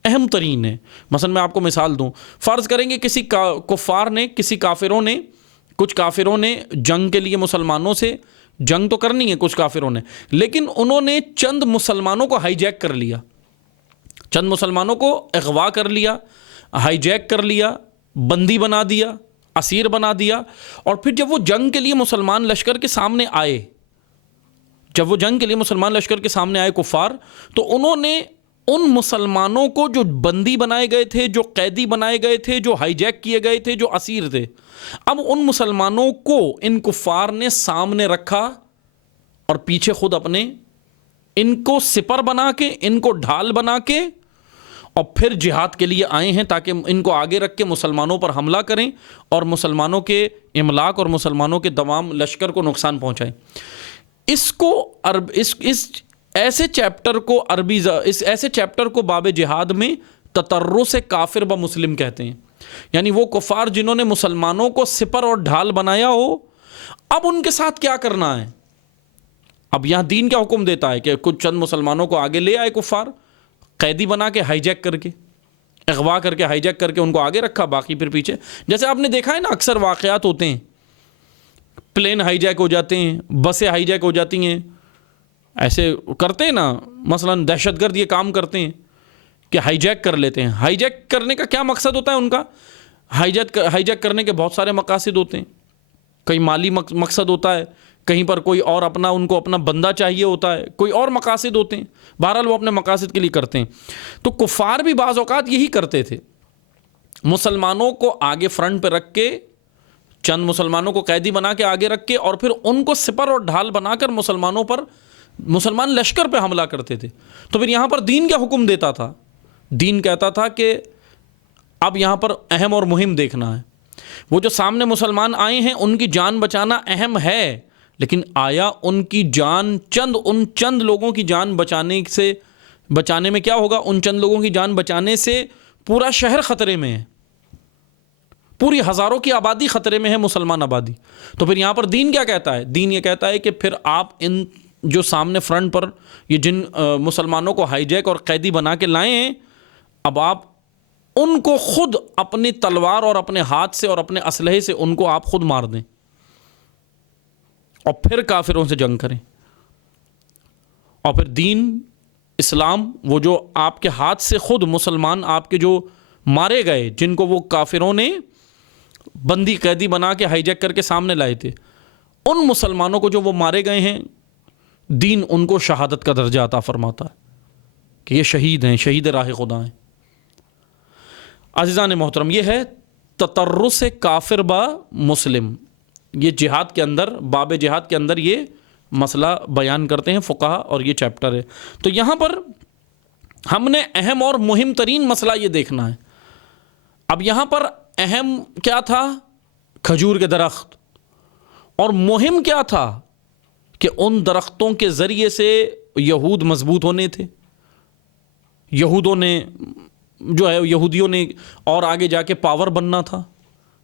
اہم ترین ہے. مثلا میں آپ کو مثال دوں، فرض کریں گے کسی کفار نے، کسی کافروں نے، کچھ کافروں نے جنگ کے لیے مسلمانوں سے جنگ تو کرنی ہے کچھ کافروں نے، لیکن انہوں نے چند مسلمانوں کو ہائی جیک کر لیا، چند مسلمانوں کو اغوا کر لیا، ہائی جیک کر لیا، بندی بنا دیا، اسیر بنا دیا. اور پھر جب وہ جنگ کے لیے مسلمان لشکر کے سامنے آئے، جب وہ جنگ کے لیے مسلمان لشکر کے سامنے آئے کفار، تو انہوں نے ان مسلمانوں کو جو بندی بنائے گئے تھے، جو قیدی بنائے گئے تھے، جو ہائی جیک کیے گئے تھے، جو اسیر تھے، اب ان مسلمانوں کو ان کفار نے سامنے رکھا اور پیچھے خود اپنے ان کو سپر بنا کے، ان کو ڈھال بنا کے، اور پھر جہاد کے لیے آئے ہیں تاکہ ان کو آگے رکھ کے مسلمانوں پر حملہ کریں اور مسلمانوں کے املاک اور مسلمانوں کے تمام لشکر کو نقصان پہنچائیں. اس کو اس ایسے چیپٹر کو اس ایسے چیپٹر کو باب جہاد میں تطرس کافر با مسلم کہتے ہیں. یعنی وہ کفار جنہوں نے مسلمانوں کو سپر اور ڈھال بنایا ہو، اب ان کے ساتھ کیا کرنا ہے. اب یہاں دین کیا حکم دیتا ہے کہ کچھ چند مسلمانوں کو آگے لے آئے کفار، قیدی بنا کے ہائی جیک کر کے، اغوا کر کے، ہائی جیک کر کے ان کو آگے رکھا، باقی پھر پیچھے. جیسے آپ نے دیکھا ہے نا اکثر واقعات ہوتے ہیں، پلین ہائی جیک ہو جاتے ہیں، بسیں ہائی جیک ہو جاتی ہیں، ایسے کرتے ہیں نا. مثلا دہشت گرد یہ کام کرتے ہیں کہ ہائی جیک کر لیتے ہیں. ہائی جیک کرنے کا کیا مقصد ہوتا ہے ان کا؟ ہائی جیک کرنے کے بہت سارے مقاصد ہوتے ہیں. کہیں مالی مقصد ہوتا ہے، کہیں پر کوئی اور اپنا، ان کو اپنا بندہ چاہیے ہوتا ہے، کوئی اور مقاصد ہوتے ہیں. بہرحال وہ اپنے مقاصد کے لیے کرتے ہیں. تو کفار بھی بعض اوقات یہی کرتے تھے، مسلمانوں کو آگے فرنٹ پہ رکھ کے، چند مسلمانوں کو قیدی بنا کے آگے رکھ کے، اور پھر ان کو سپر اور ڈھال بنا کر مسلمانوں پر مسلمان لشکر پہ حملہ کرتے تھے. تو پھر یہاں پر دین کیا حکم دیتا تھا؟ دین کہتا تھا کہ اب یہاں پر اہم اور مہم دیکھنا ہے. وہ جو سامنے مسلمان آئے ہیں ان کی جان بچانا اہم ہے، لیکن آیا ان کی جان ان چند لوگوں کی جان بچانے میں کیا ہوگا؟ ان چند لوگوں کی جان بچانے سے پورا شہر خطرے میں ہے، پوری ہزاروں کی آبادی خطرے میں ہے، مسلمان آبادی. تو پھر یہاں پر دین کیا کہتا ہے؟ دین یہ کہتا ہے کہ پھر آپ ان جو سامنے فرنٹ پر یہ جن مسلمانوں کو ہائی جیک اور قیدی بنا کے لائے ہیں، اب آپ ان کو خود اپنی تلوار اور اپنے ہاتھ سے اور اپنے اسلحے سے ان کو آپ خود مار دیں اور پھر کافروں سے جنگ کریں. اور پھر دین اسلام وہ جو آپ کے ہاتھ سے خود مسلمان آپ کے جو مارے گئے، جن کو وہ کافروں نے بندی قیدی بنا کے ہائی جیک کر کے سامنے لائے تھے، ان مسلمانوں کو جو وہ مارے گئے ہیں، دین ان کو شہادت کا درجہ عطا فرماتا ہے کہ یہ شہید ہیں، شہید راہ خدا ہیں. عزیزان محترم، یہ ہے تطرس کافر با مسلم. یہ جہاد کے اندر، باب جہاد کے اندر یہ مسئلہ بیان کرتے ہیں فقہا، اور یہ چیپٹر ہے. تو یہاں پر ہم نے اہم اور مہم ترین مسئلہ یہ دیکھنا ہے. اب یہاں پر اہم کیا تھا؟ کھجور کے درخت. اور مہم کیا تھا؟ کہ ان درختوں کے ذریعے سے یہود مضبوط ہونے تھے، یہودیوں نے اور آگے جا کے پاور بننا تھا،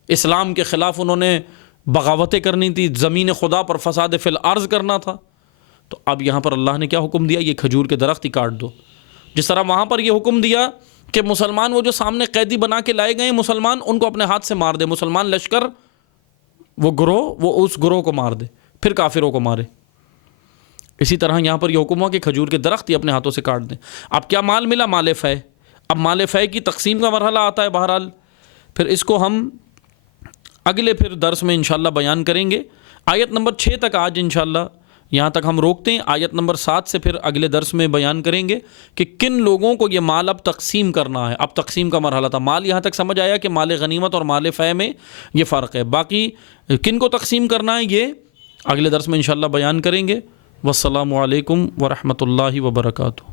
اسلام کے خلاف انہوں نے بغاوتیں کرنی تھی، زمین خدا پر فساد فی الارض کرنا تھا. تو اب یہاں پر اللہ نے کیا حکم دیا؟ یہ کھجور کے درخت ہی کاٹ دو. جس طرح وہاں پر یہ حکم دیا کہ مسلمان وہ جو سامنے قیدی بنا کے لائے گئے مسلمان، ان کو اپنے ہاتھ سے مار دے. مسلمان لشکر وہ گروہ، وہ اس گروہ کو مار دے، پھر کافروں کو مارے. اسی طرح یہاں پر یہ حکم ہوا کہ کھجور کے درخت ہی اپنے ہاتھوں سے کاٹ دیں. اب کیا مال ملا؟ مال فے. اب مال فے کی تقسیم کا مرحلہ آتا ہے. بہرحال پھر اس کو ہم اگلے پھر درس میں انشاءاللہ بیان کریں گے. آیت نمبر 6 تک آج انشاءاللہ یہاں تک ہم روکتے ہیں. آیت نمبر 7 سے پھر اگلے درس میں بیان کریں گے کہ کن لوگوں کو یہ مال اب تقسیم کرنا ہے. اب تقسیم کا مرحلہ تھا. مال یہاں تک سمجھ آیا کہ مال غنیمت اور مال فے میں یہ فرق ہے. باقی کن کو تقسیم کرنا ہے یہ اگلے درس میں انشاءاللہ بیان کریں گے. والسلام علیکم ورحمۃ اللہ وبرکاتہ.